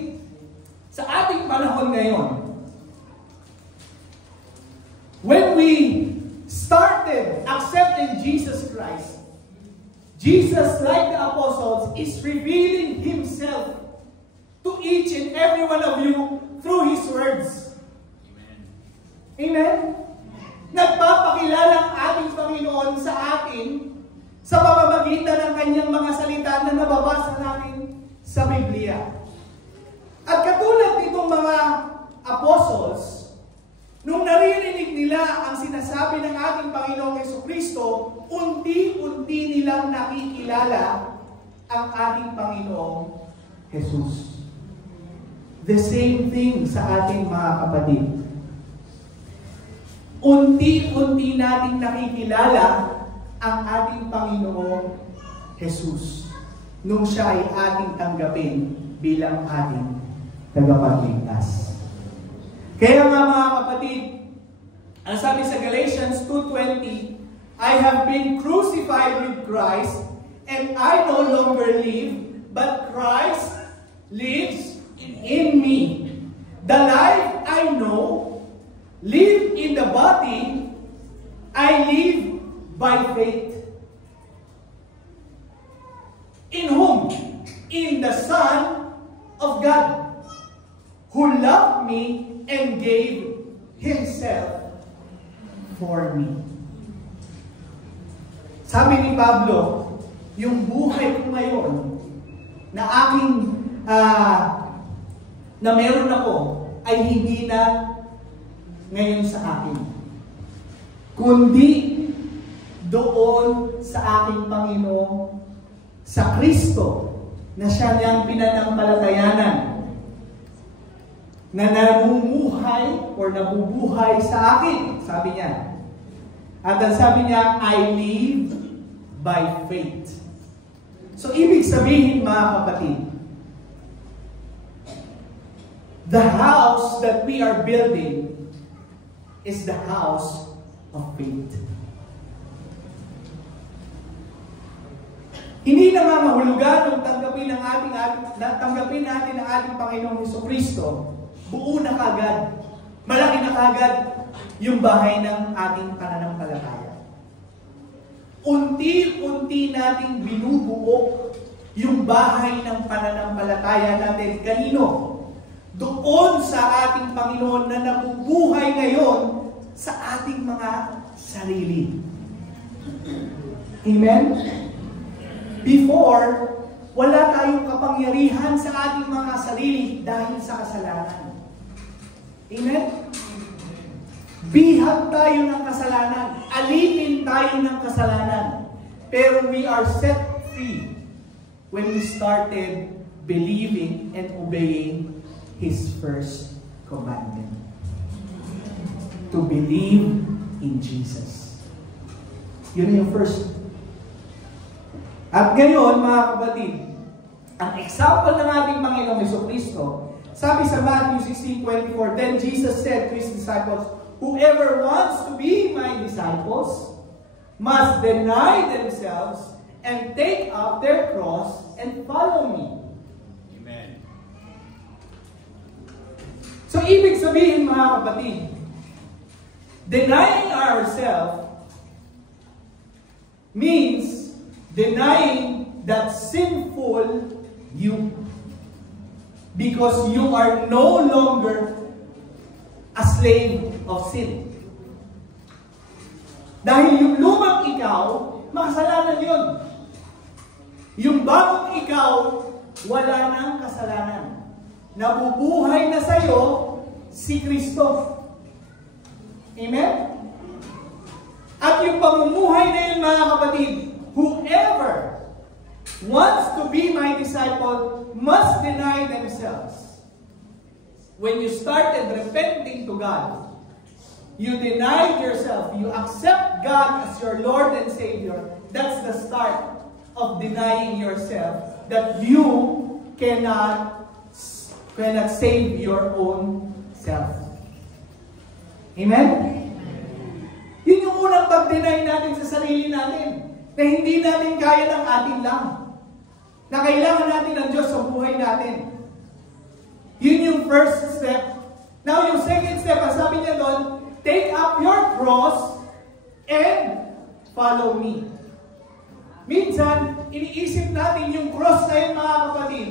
sa ating panahon ngayon, when we started accepting Jesus Christ, Jesus, like the apostles, is revealing Himself to each and every one of you through His words. Amen? Nagpapakilala ang ating Panginoon sa atin sa pamamagitan ng Kanyang mga salita na nababasa natin sa Biblia. At katulad nitong mga apostles, nung naririnig nila ang sinasabi ng ating Panginoong Hesukristo, unti-unti nilang nakikilala ang ating Panginoong Jesus. The same thing sa ating mga kapatid. Unti-unti nating nakikilala ang ating Panginoong Jesus nung siya ay ating tanggapin bilang ating tagapagligtas. Kaya nga mga kapatid, ang sabi sa Galatians 2:20, I have been crucified with Christ, and I no longer live, but Christ lives in me. The life I know, live in the body, I live by faith. In whom? In the Son of God, who loved me and gave Himself for me. Sabi ni Pablo, yung buhay ko ngayon na aking na meron ako ay hindi na ngayon sa akin, kundi doon sa aking Panginoon, sa Kristo, na siya niyang pinanampalatayanan, na namumuhay or nabubuhay sa akin, sabi niya. At ang sabi niya, I live by faith. So, ibig sabihin mga kapatid, the house that we are building is the house of faith. Hindi na nga mahulugan nung tanggapin natin ang ating Panginoong Hesukristo, buo na kagad, malaki na kagad yung bahay ng ating pananampalataya. Unti-unti nating binubuo yung bahay ng pananampalataya natin. Kanino? Doon sa ating Panginoon na nabubuhay ngayon sa ating mga sarili. Amen? Before, wala tayong kapangyarihan sa ating mga sarili dahil sa kasalanan. Amen? Bihag tayo ng kasalanan. Alipin tayo ng kasalanan. Pero we are set free when we started believing and obeying His first commandment. To believe in Jesus. Yun yung first. At ngayon, mga kapatid, ang example ng ating Panginoong Hesukristo, sabi sa Matthew 16:24, then Jesus said to His disciples, whoever wants to be my disciples must deny themselves and take up their cross and follow me. Amen. So, ibig sabihin mga kapatid, denying ourselves means denying that sinful you. Because you are no longer a slave of sin. Dahil yung lumang ikaw, makasalanan yun. Yung bagong ikaw, wala nang kasalanan. Nabubuhay na sa'yo si Kristo. Amen? At yung pamumuhay na yun, mga kapatid, whoever wants to be my disciple must deny themselves. When you started repenting to God, you denied yourself. You accept God as your Lord and Savior. That's the start of denying yourself, that you cannot save your own self. Amen? Yun yung unang pag-deny natin sa sarili natin. Na hindi natin kaya ng ating lang. Na kailangan natin ng Diyos sa buhay natin. Yun yung first step. Now, yung second step, sabi niya doon, take up your cross and follow me. Minsan, iniisip natin yung cross na yun, mga kapatid,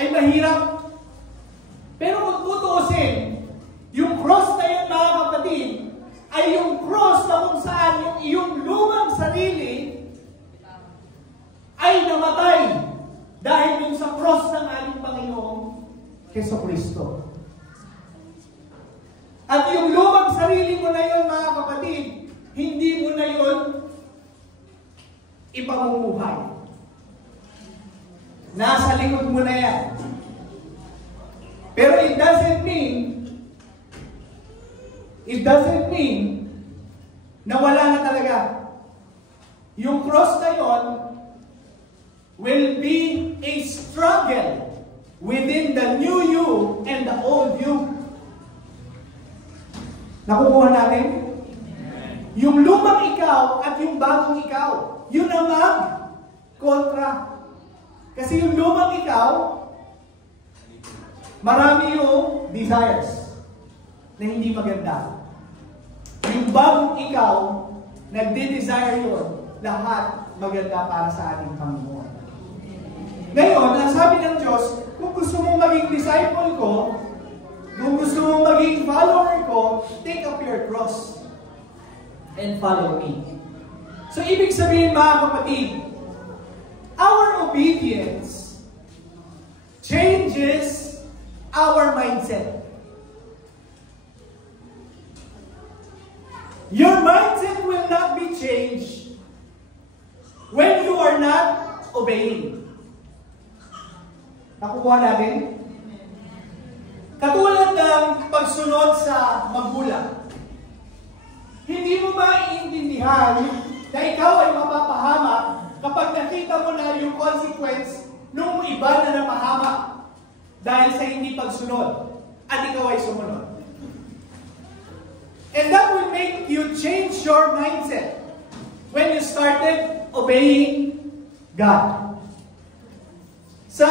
ay mahirap. Pero kung tutuusin, yung cross na yun, mga kapatid, ay yung cross na kung saan yung iyong lumang sarili ay namatay dahil yung sa cross ng ating Panginoong Hesukristo. At yung lumang sarili mo na yun, mga kapatid, hindi mo na yun ipamumuhay. Nasa likod mo na yan. Pero it doesn't mean na wala na talaga. Yung cross na yon will be a struggle within the new you and the old you. Nakukuha natin? Yung lumang ikaw at yung bagong ikaw, yun ang mag-kontra. Kasi yung lumang ikaw, marami yung desires na hindi maganda. Yung bagong ikaw, nagde-desire yun, lahat maganda para sa ating Panginoon. Ngayon, ang sabi ng Diyos, kung gusto mong maging disciple ko, kung gusto mong maging follower ko, take up your cross and follow me. So, ibig sabihin mga kapatid, our obedience changes our mindset. Your mindset will not be changed when you are not obeying. Nakukuha natin? Katulad ng pagsunod sa magulang. Hindi mo maiintindihan na ikaw ay mapapahamak kapag nakita mo na yung consequence nung iba na napahamak dahil sa hindi pagsunod at ikaw ay sumunod. And that will make you change your mindset when you started obeying God. Sa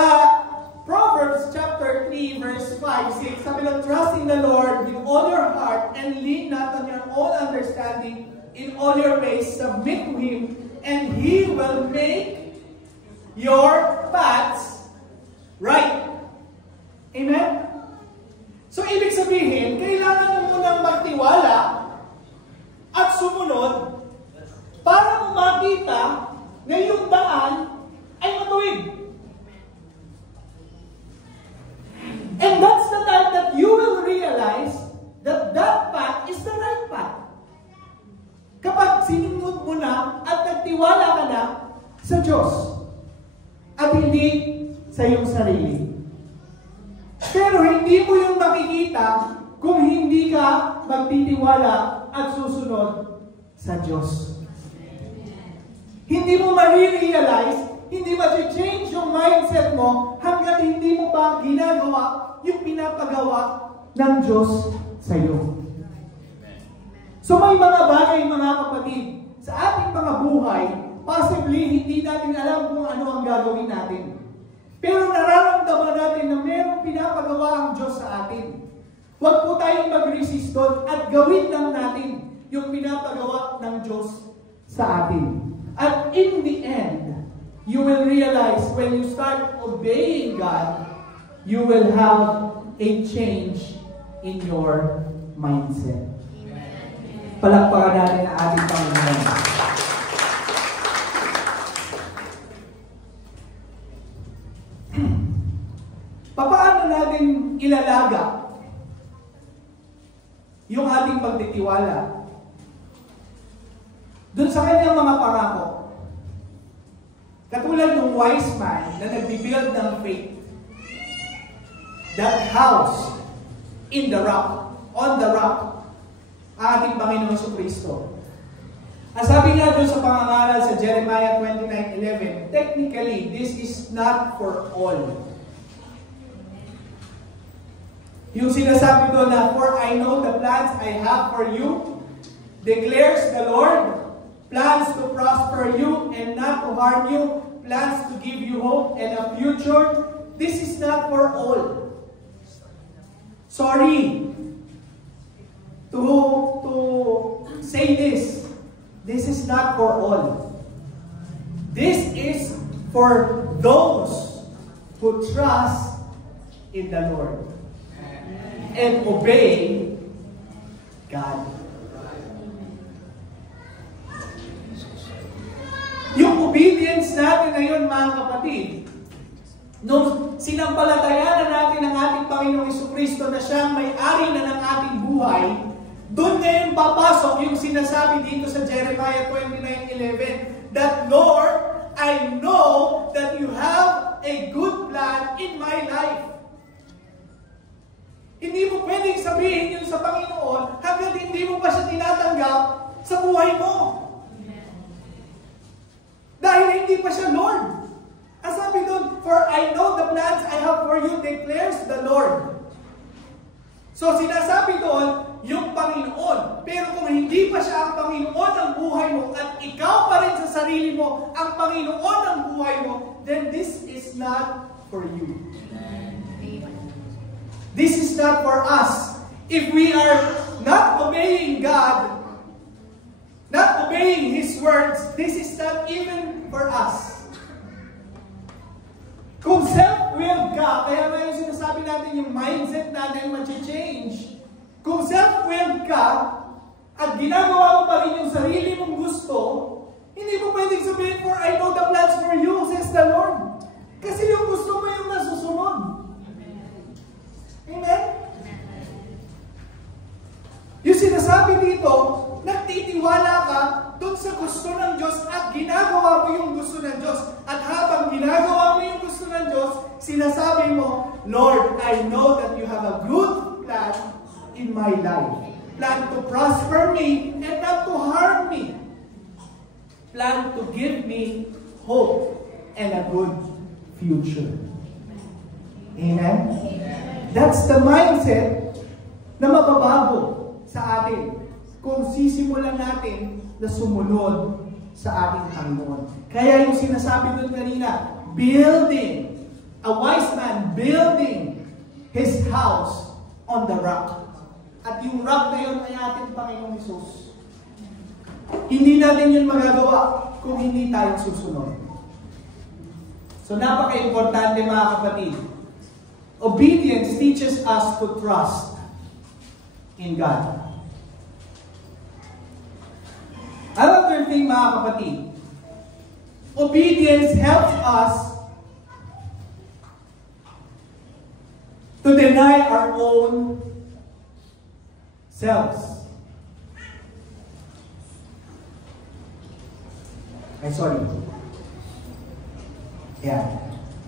Proverbs chapter 3 verse 5, 6, sabi lang, trust in the Lord with all your heart and lean not on your own understanding. In all your ways submit to Him and He will make your paths right. Amen? So, ibig sabihin, kailangan mo munang magtiwala at sumunod para mo makita na yung daan ay matuwid. And that's the time that you will realize that that path is the right path. Kapag sinunod mo na at nagtiwala ka na sa Diyos at hindi sa iyong sarili. Pero hindi mo yung makikita kung hindi ka magtitiwala at susunod sa Diyos. Hindi mo ma-realize, hindi ma-change yung mindset mo hanggat hindi mo pa ginagawa yung pinapagawa ng Diyos sa iyo. So may mga bagay, mga kapatid, sa ating mga buhay, possibly hindi natin alam kung ano ang gagawin natin. Pero nararamdaman natin na mayroong pinapagawa ang Diyos sa atin. Huwag po tayong mag-resist doon at gawin lang natin yung pinapagawa ng Diyos sa atin. At in the end, you will realize when you start obeying God, you will have a change in your mindset. Palakpakan natin ang ating Panginoon. Paano natin ilalaga yung ating pagtitiwala dun sa kanyang mga pangako? Katulad ng wise man na nagbibuild ng faith. That house in the rock, on the rock, ating Panginoon Jesucristo. Ang sabi nga doon sa pangangaral sa Jeremiah 29:11, technically, this is not for all. Yung sinasabi doon na, for I know the plans I have for you, declares the Lord, plans to prosper you and not to harm you, plans to give you hope and a future. This is not for all. Sorry to say this. This is not for all. This is for those who trust in the Lord and obey God. Yung obedience natin ngayon, mga kapatid, nung sinampalatayanan natin ang ating Panginoong Jesucristo na siyang may-ari na ng ating buhay, doon ngayon papasok yung sinasabi dito sa Jeremiah 29:11, that Lord, I know that you have a good plan in my life. Hindi mo pwedeng sabihin yun sa Panginoon hanggang hindi mo pa siya tinatanggap sa buhay mo. Dahil hindi pa siya Lord. Ang sabi doon, for I know the plans I have for you, declares the Lord. So sinasabi doon, yung Panginoon. Pero kung hindi pa siya ang Panginoon ng buhay mo at ikaw pa rin sa sarili mo ang Panginoon ng buhay mo, then this is not for you. This is not for us. If we are not obeying God, not obeying His words, this is not even for us. Kung self-willed ka, kaya ngayon sinasabi natin yung mindset natin mag-change. Kung self-willed ka, at ginagawa mo pa rin yung sarili mong gusto, hindi mo pwedeng sabihin, for I know the plans for you, says the Lord. Kasi yung gusto mo yung nasusunod. Amen? Yung sinasabi dito, nagtitiwala ka doon sa gusto ng Diyos at ginagawa mo yung gusto ng Diyos. At habang ginagawa mo yung gusto ng Diyos, sinasabi mo, Lord, I know that you have a good plan in my life. Plan to prosper me and not to harm me. Plan to give me hope and a good future. Amen? That's the mindset na mababago sa atin kung sisimulan natin na sumunod sa ating Panginoon. Kaya yung sinasabi doon kanina, building, a wise man building his house on the rock. At yung rock na yun ay ating Panginoong Hesus. Hindi natin yun magagawa kung hindi tayo susunod. So napaka-importante mga kapatid. Obedience teaches us to trust in God. Another thing mga kapatid, obedience helps us to deny our own selves. Yeah.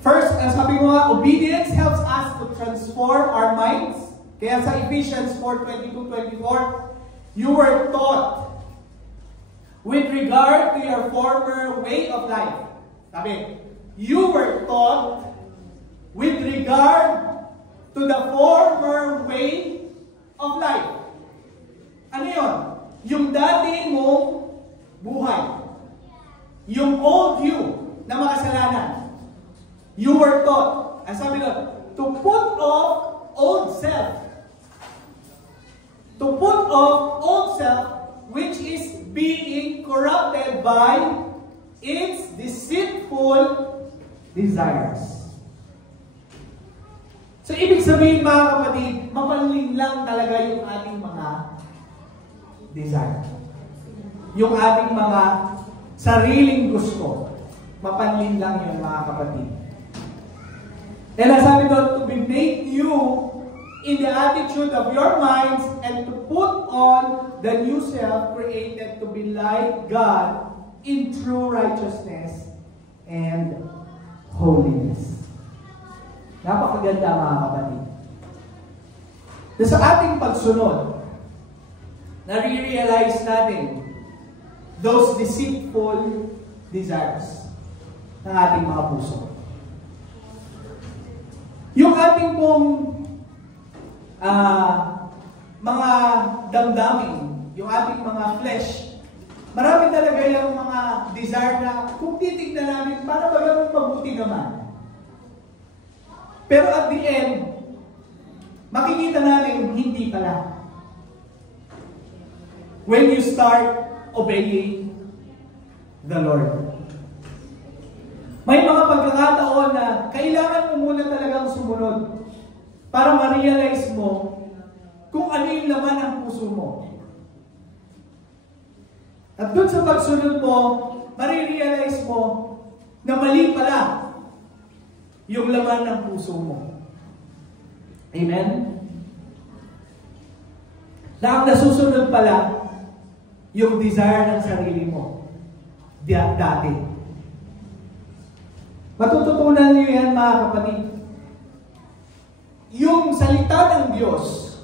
First, ang sabi ko nga, obedience helps us to transform our minds. Kaya sa Ephesians 4:22-24, you were taught with regard to your former way of life. Sabi, you were taught with regard to the former way of life. Ano yun? Yung dati mong buhay. Yung old you na makasalanan. You were taught, ang sabi doon, to put off old self. To put off old self, which is being corrupted by its deceitful desires. So, ibig sabihin mga kapatid, mapanlin lang talaga yung ating mga desire. Yung ating mga sariling gusto. Mapanlin lang yun mga kapatid. And as sabi doon, to be made new in the attitude of your minds and to put on the new self created to be like God in true righteousness and holiness. Napakaganda mga kapatid. Na sa ating pagsunod, nare-realize natin those deceitful desires ng ating mga puso. Yung ating pong mga damdamin, yung ating mga flesh, marami talaga yung mga desire na kung titignan namin, para bagang mabuti naman. Pero at the end, makikita natin hindi pala. When you start obeying the Lord. May mga pagkakataon na kailangan mo muna talagang sumunod para ma-realize mo kung ano yung laman ng puso mo. At dun sa pagsunod mo, ma-realize mo na mali pala yung laman ng puso mo. Amen? Na ang nasusunod pala yung desire ng sarili mo dati. Matututunan niyo yan, mga kapatid. Yung salita ng Diyos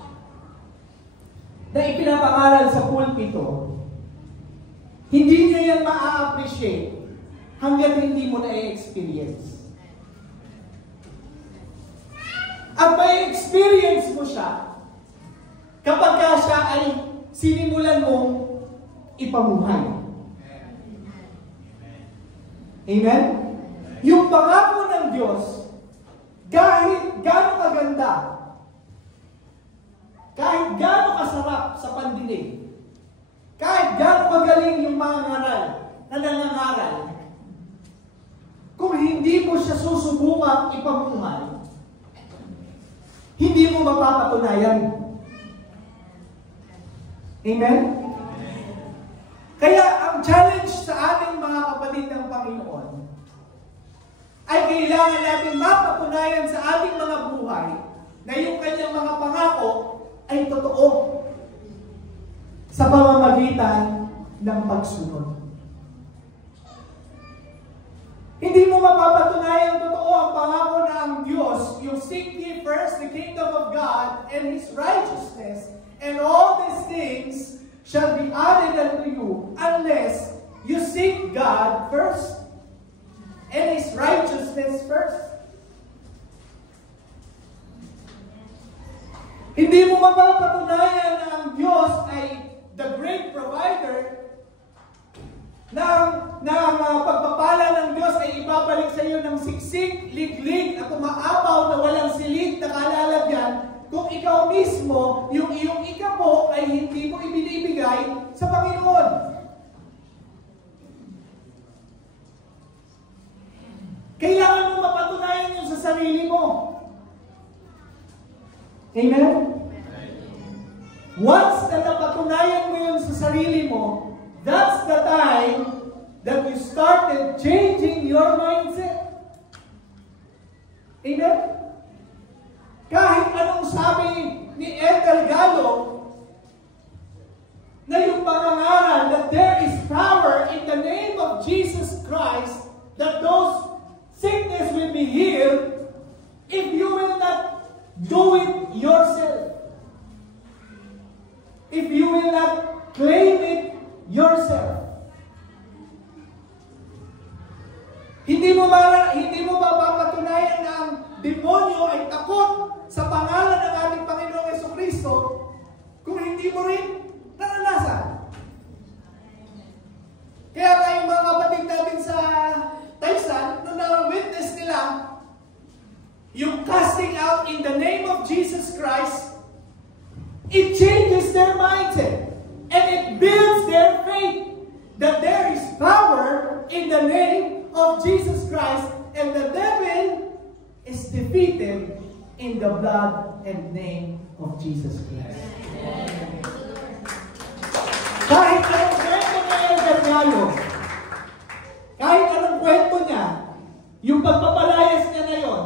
na ipinapangaral sa pulpito, hindi niyo yan ma-appreciate hanggat hindi mo na-experience. At may experience mo siya kapag ka siya ay sinimulan mong ipamuhay. Amen? Yung pangako ng Diyos, kahit gaano kaganda, kahit gaano kasarap sa pandinig, kahit gaano magaling yung mga ngaral na nangangaral, kung hindi mo siya susubukang ipamuhay, hindi mo mapapatunayan. Amen? Kaya ang challenge sa ating mga kapatid ng Panginoon ay kailangan natin mapatunayan sa ating mga buhay na yung kanyang mga pangako ay totoo sa pamamagitan ng pagsunod. Hindi mo mapapatunayan totoo ang pangako na ang Diyos, yung seek ye first the kingdom of God and His righteousness, and all these things shall be added unto you unless you seek God first and His righteousness first. Hindi mo mapapatunayan na ang Diyos ay the great provider ng pagpapala ng Diyos ay ibabalik sa iyo ng siksik, liglig at umaapaw na walang silid na kalalagyan kung ikaw mismo, yung iyong ikabo ay hindi mo ibinibigay sa Panginoon. Kailangan mo mapatunayan yun sa sarili mo. Amen? Once na napatunayan mo yun sa sarili mo, that's the time that you started changing your mindset. Amen? Kahit anong sabi ni Elder Gallo, na yung pangangaral that there is power in the name of Jesus Christ, that those sickness will be healed if you will not do it yourself. If you will not claim it yourself. Hindi mo mapapatunayan na ang demonyo ay takot sa pangalan ng ating Panginoong Jesucristo kung hindi mo rin naranasan. Kaya tayong mga kapatid natin sa Taisan, nung na-witness nila yung casting out in the name of Jesus Christ, it changes their mindset and it builds their faith that there is power in the name of Jesus Christ and the devil is defeated in the blood and name of Jesus Christ. Kahit anong kwento niya yung Gallo, kahit anong kwento niya, yung pagpapalayas niya na yun,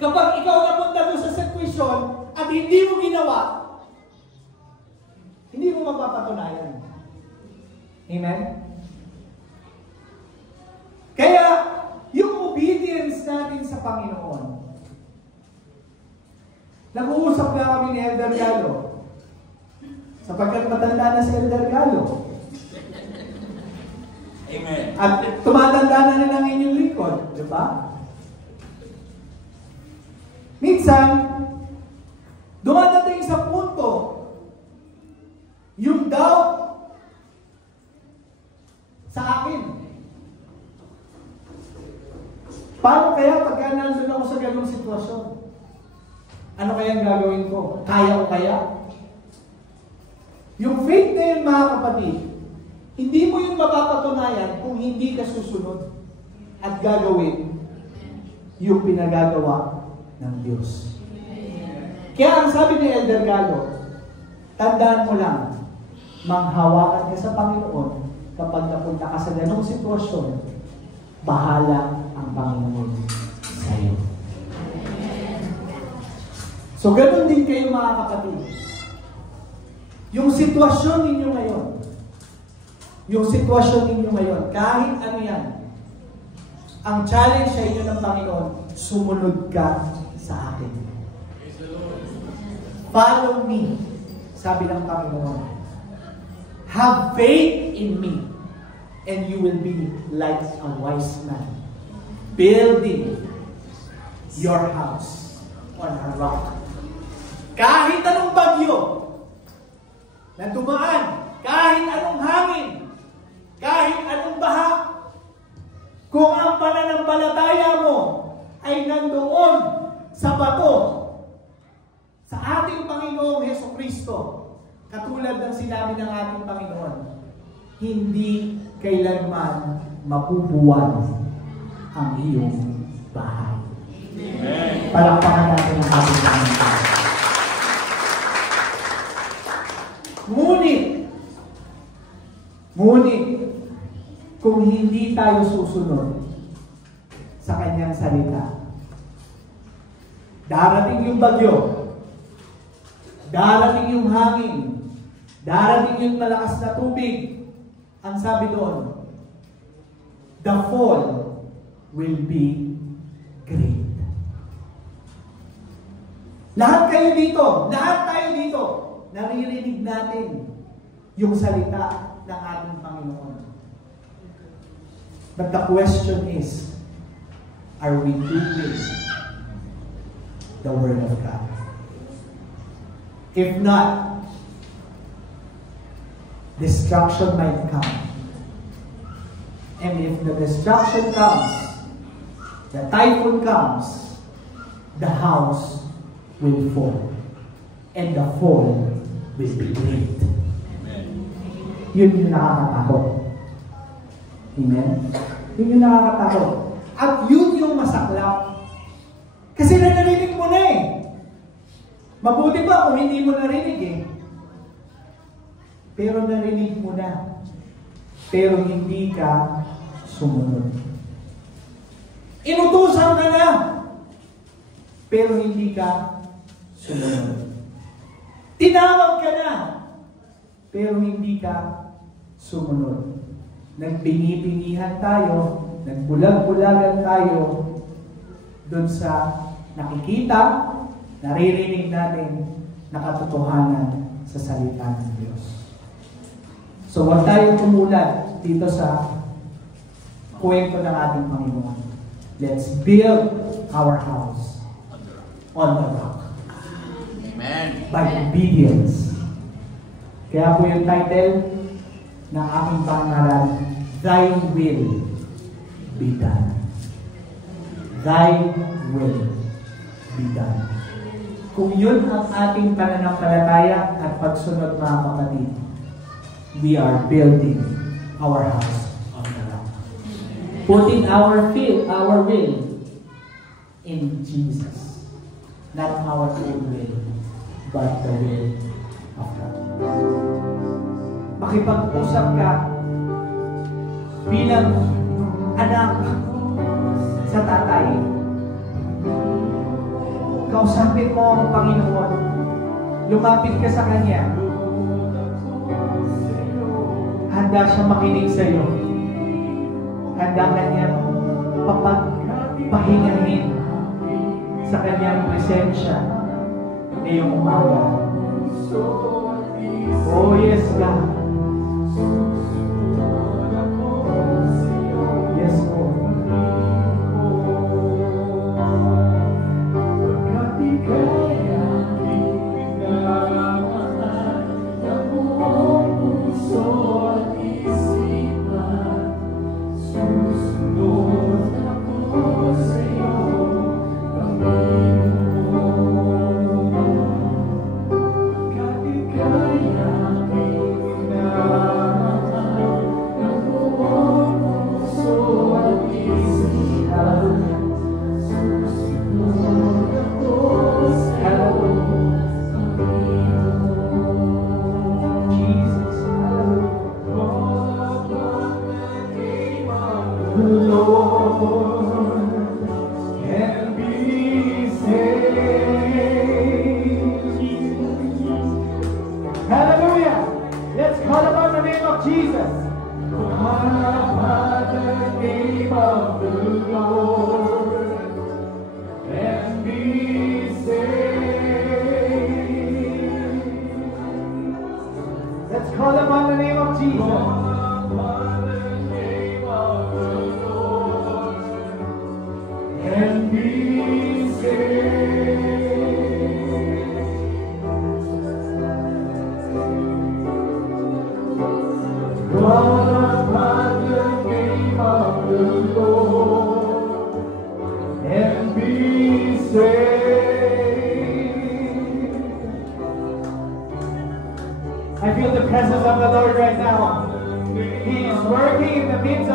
kapag ikaw napunta doon sa sitwasyon at hindi mo ginawa, hindi mo mapapatunayan. Amen? Kaya, yung obedience natin sa Panginoon, nag-uusap na kami ni Elder Gallo, sapagkat matanda na si Elder Gallo. Amen. At tumatanda na rin ang inyong lingkod, di ba? Minsan, dumadating sa punto, yung doubt sa akin. Paano kaya pagka nandun ako sa ganung sitwasyon? Ano kaya ang gagawin ko? Kaya ko kaya? Yung faith na yun, mga kapatid, hindi mo yung mapapatunayan kung hindi ka susunod at gagawin yung pinagagawa ng Diyos. Kaya ang sabi ni Elder Gallo, tandaan mo lang, manghawakan ka sa Panginoon kapag napunta ka sa ganung sitwasyon, bahala ang Panginoon sa iyo. So, ganun din kayo mga kapatid. Yung sitwasyon ninyo ngayon, kahit ano yan, Ang challenge sa inyo ng Panginoon, sumunod ka sa akin. Follow me, sabi ng Panginoon. Have faith in me, and you will be like a wise man, building your house on a rock. Kahit anong bagyo na dumaan, kahit anong hangin, kahit anong baha, kung ang pananampalataya mo ay nandoon sa bato, sa ating Panginoong Hesukristo, katulad ng sinabi ng ating Panginoon, hindi kailanman mapupuwan ang iyong bahay. Amen. Palakpakan natin ang ating Panginoon. Ngunit, kung hindi tayo susunod sa kanyang salita, darating yung bagyo, darating yung hangin, darating yung malakas na tubig. Ang sabi doon, the fall will be great. Lahat kayo dito, lahat tayo dito, naririnig natin yung salita ng ating Panginoon. But the question is, are we doing the Word of God? If not, destruction might come. And if the destruction comes, the typhoon comes, the house will fall. And the fall will be great. Yun yung nakakatakot. Amen? Yun yung nakakatakot. At yun yung masaklap. Kasi narinig mo na eh. Mabuti ba kung hindi mo narinig eh. Pero narinig mo na. Pero hindi ka sumunod. Inutusan ka na. Pero hindi ka sumunod. Tinawag ka na. Pero hindi ka sumunod. Nagpingi-pingihan tayo, nagbulag-bulagan tayo doon sa nakikita, naririnig natin na katotohanan sa salita ng Diyos. So huwag tayong tumulat dito sa kwento ng ating Panginoon. Let's build our house on the rock. Amen. By obedience. Kaya po yung title ng aking pangalan, Thy Will Be Done. Thy Will Be Done. Kung yun ang ating pananampalataya at pagsunod, mga kapatid, we are building our house on the rock. Putting our will in Jesus. Not our own will, but the will of God. Makipag-usap ka bilang anak sa tatay. Kausapin mo ang Panginoon. Lumapit ka sa Kanya. Handa siya makinig sa iyo. Handa Kanyang papagpahingahin sa Kanyang presensya ngayong umaga. Oh yes, God. Yes, Lord.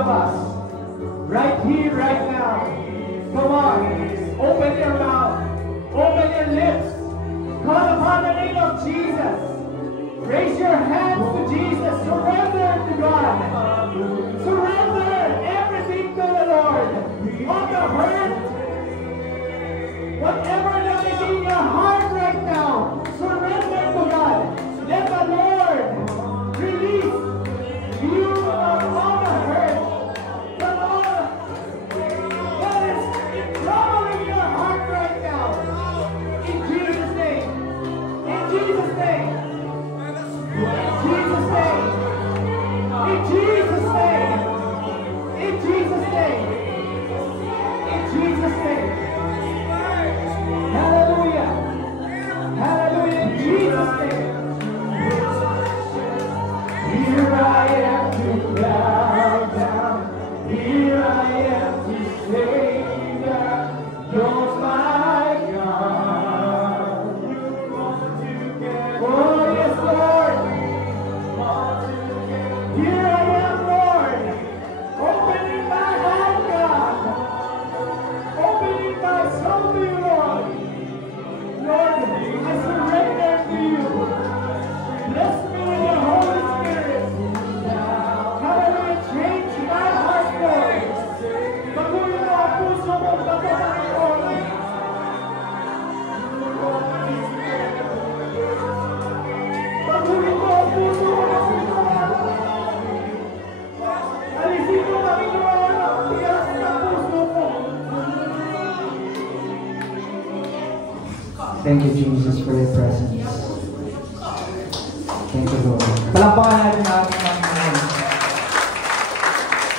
of us. Right here, right now. Come on. Open your mouth. Open your lips. Call upon the name of Jesus. Raise your hands to Jesus. Surrender to God. Surrender everything to the Lord. On the hurt, whatever that is in your heart right now, surrender to God. Let the Lord release you of all the hurt, from all that is troubling your heart right now. In Jesus' name. In Jesus' name. In Jesus' name. In Jesus' name. In Jesus' name. In Jesus' name. Hallelujah. Hallelujah. In Jesus' name. Here I am to bow down. Here I am to say that you're my God. Oh, yes, Lord. Here I am, Lord. Opening my heart, God. Opening my soul to you, Lord. Lord, I surrender to you. Bless me with your Holy Spirit. Hallelujah. Change my heart, Lord. Baguhin mo ang puso mo, Panginoon. Baguhin mo ang puso mo, Panginoon. Alisin mo, Panginoon, ang tigas ng puso mo. Thank you, Jesus, for your presence. Thank you, Lord. Palakpakan natin ang ating Panginoon.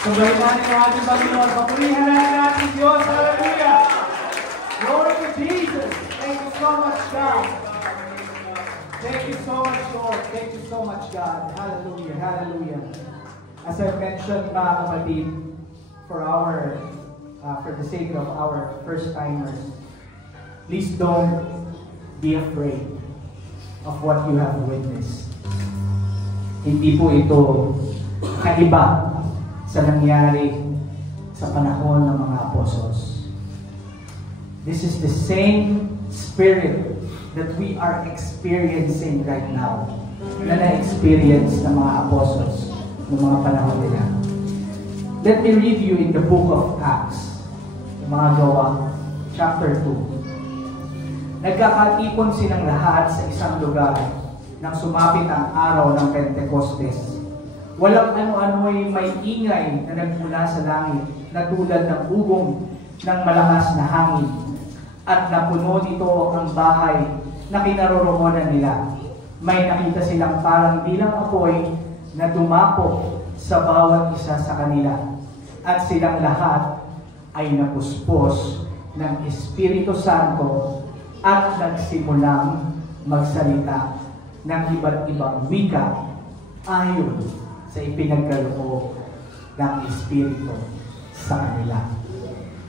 Sabayin natin ang ating Panginoon. Papurihan natin Diyos. Hallelujah! Glory to Jesus. Thank you so much, God. Thank you so much, Lord. Thank you so much, God. Hallelujah. Hallelujah. As I mentioned, mga kapatid, for the sake of our first-timers, please don't be afraid of what you have witnessed. Hindi po ito kaiba sa nangyari sa panahon ng mga apostles. This is the same spirit that we are experiencing right now na na-experience ng mga apostles ng mga panahon nila. Let me read you in the book of Acts, mga Gawa, chapter 2. Nagkakatipon silang lahat sa isang lugar nang sumapit ang araw ng Pentecostes. Walang ano-ano ay may ingay na nagmula sa langit na tulad ng ugong ng malakas na hangin at napuno nito ang bahay na kinaroroonan nila. May nakita silang parang bilang apoy na dumapo sa bawat isa sa kanila at silang lahat ay napuspos ng Espiritu Santo at nagsimulang magsalita ng iba't ibang wika ayon sa ipinagkaloob ng Espiritu sa kanila.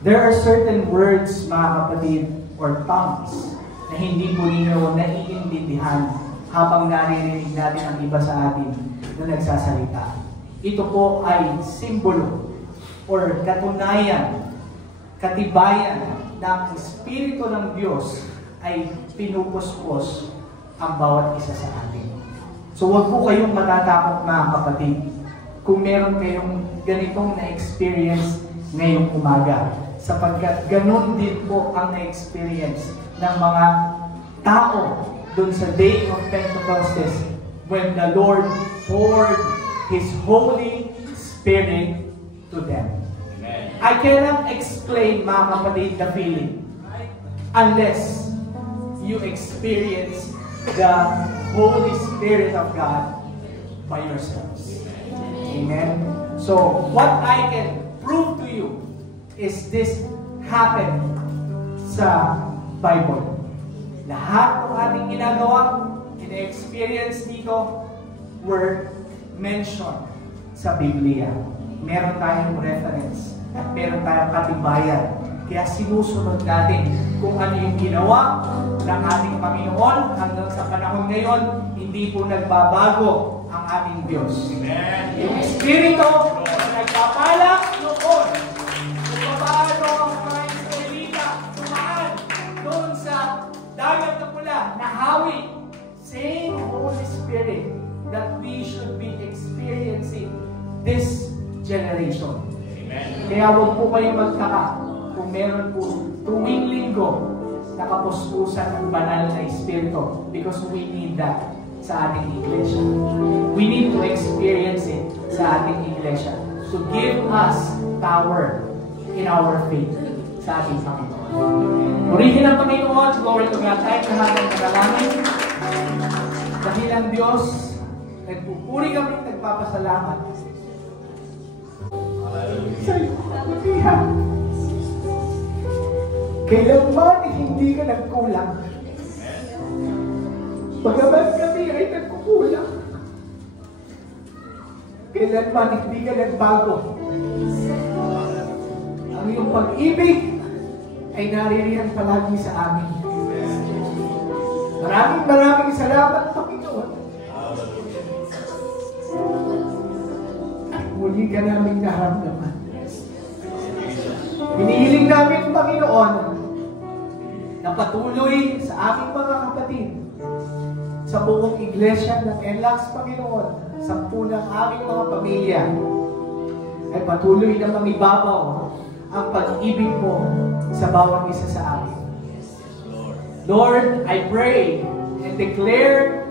There are certain words, mga kapatid, or tongues na hindi po ninyo naiintindihan habang naririnig natin ang iba sa atin na nagsasalita. Ito po ay simbolo or katunayan, katibayan na ang Espiritu ng Diyos ay pinupuspos ang bawat isa sa atin. So huwag po kayong matatakot, mga kapatid, kung meron kayong ganitong na-experience ngayong umaga. Sapagkat ganun din po ang na-experience ng mga tao dun sa Day of Pentecostes when the Lord poured His Holy Spirit to them. Amen. I cannot explain, mga kapatid, the feeling unless you experience the Holy Spirit of God by yourselves. Amen. So, what I can prove to you is this happened sa Bible. Lahat ng ating ginagawa, ina-experience dito, were mentioned sa Biblia. Meron tayong reference at meron tayong katibayan. Kaya sinusunod natin kung ano yung ginawa ng ating Panginoon hanggang sa panahon ngayon, hindi po nagbabago ang ating Diyos. Amen. Yung Espiritu na nagpapala dagat na pula, nahawi. Same Holy Spirit that we should be experiencing this generation. Amen. Kaya huwag po kayong magtaka kung meron po tuwing linggo nakapuspusan ng banal na Espiritu, because we need that sa ating iglesia. We need to experience it sa ating iglesia to give us power in our faith sa ating Panginoon. Purihin ang Panginoon, glory to God. Tayo lahat ng manalangin. Dahil ang Diyos, nagpupuri kami, nagpapasalamat sa iyong kabutihan. Kailanman hindi ka nagkulang. Pagaman kami ay nagkukulang. Kailanman hindi ka nagbago. Ang iyong pag-ibig ay naririyan palagi sa amin. Maraming salamat, Panginoon. At muli ka namin naramdaman. Hinihiling namin, Panginoon, na patuloy sa aming mga kapatid, sa buong iglesia ng NLAX, Panginoon, sa punang aming mga pamilya, ay patuloy na mangibabaw ang pag-ibig mo sa bawat isa sa amin. Lord, I pray and declare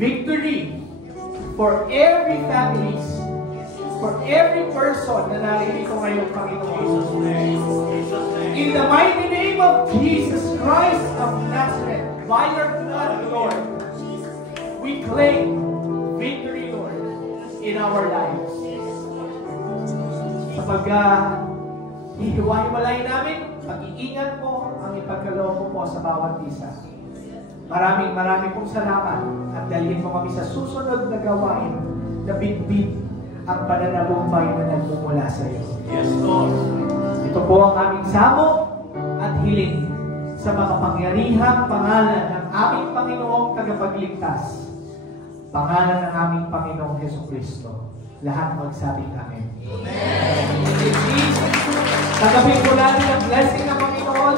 victory for every family, for every person na naririnig ko ngayon, Panginoon. In the mighty name of Jesus Christ of Nazareth, by your blood, Lord, we claim victory, Lord, in our lives. Sapagkat hihiwa-hiwalay namin, pag-iingat mo ang ipagkaloob mo sa bawat isa. Maraming pong salamat at dalhin mo kami sa susunod na gawain na bitbit ang pananabumbay na nagmumula sa iyo. Yes, Lord. Ito po ang aming samo at hiling sa makapangyarihang pangalan ng aming Panginoong tagapagligtas, pangalan ng aming Panginoong Jesucristo. Lahat magsabing amen. Amen. In Jesus, tagapin po natin ang blessing ng Panginoon.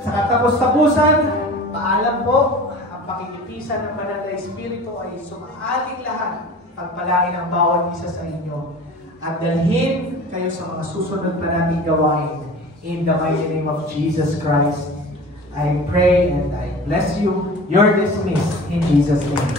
Sa katapos-tapusan, paalam po, ang pakikitisan ng Banal na Espiritu ay sumaating lahat, pagpalain ang bawat isa sa inyo, at dalhin kayo sa mga susunod pa naming gawain. In the mighty name of Jesus Christ, I pray and I bless you. You're dismissed in Jesus' name.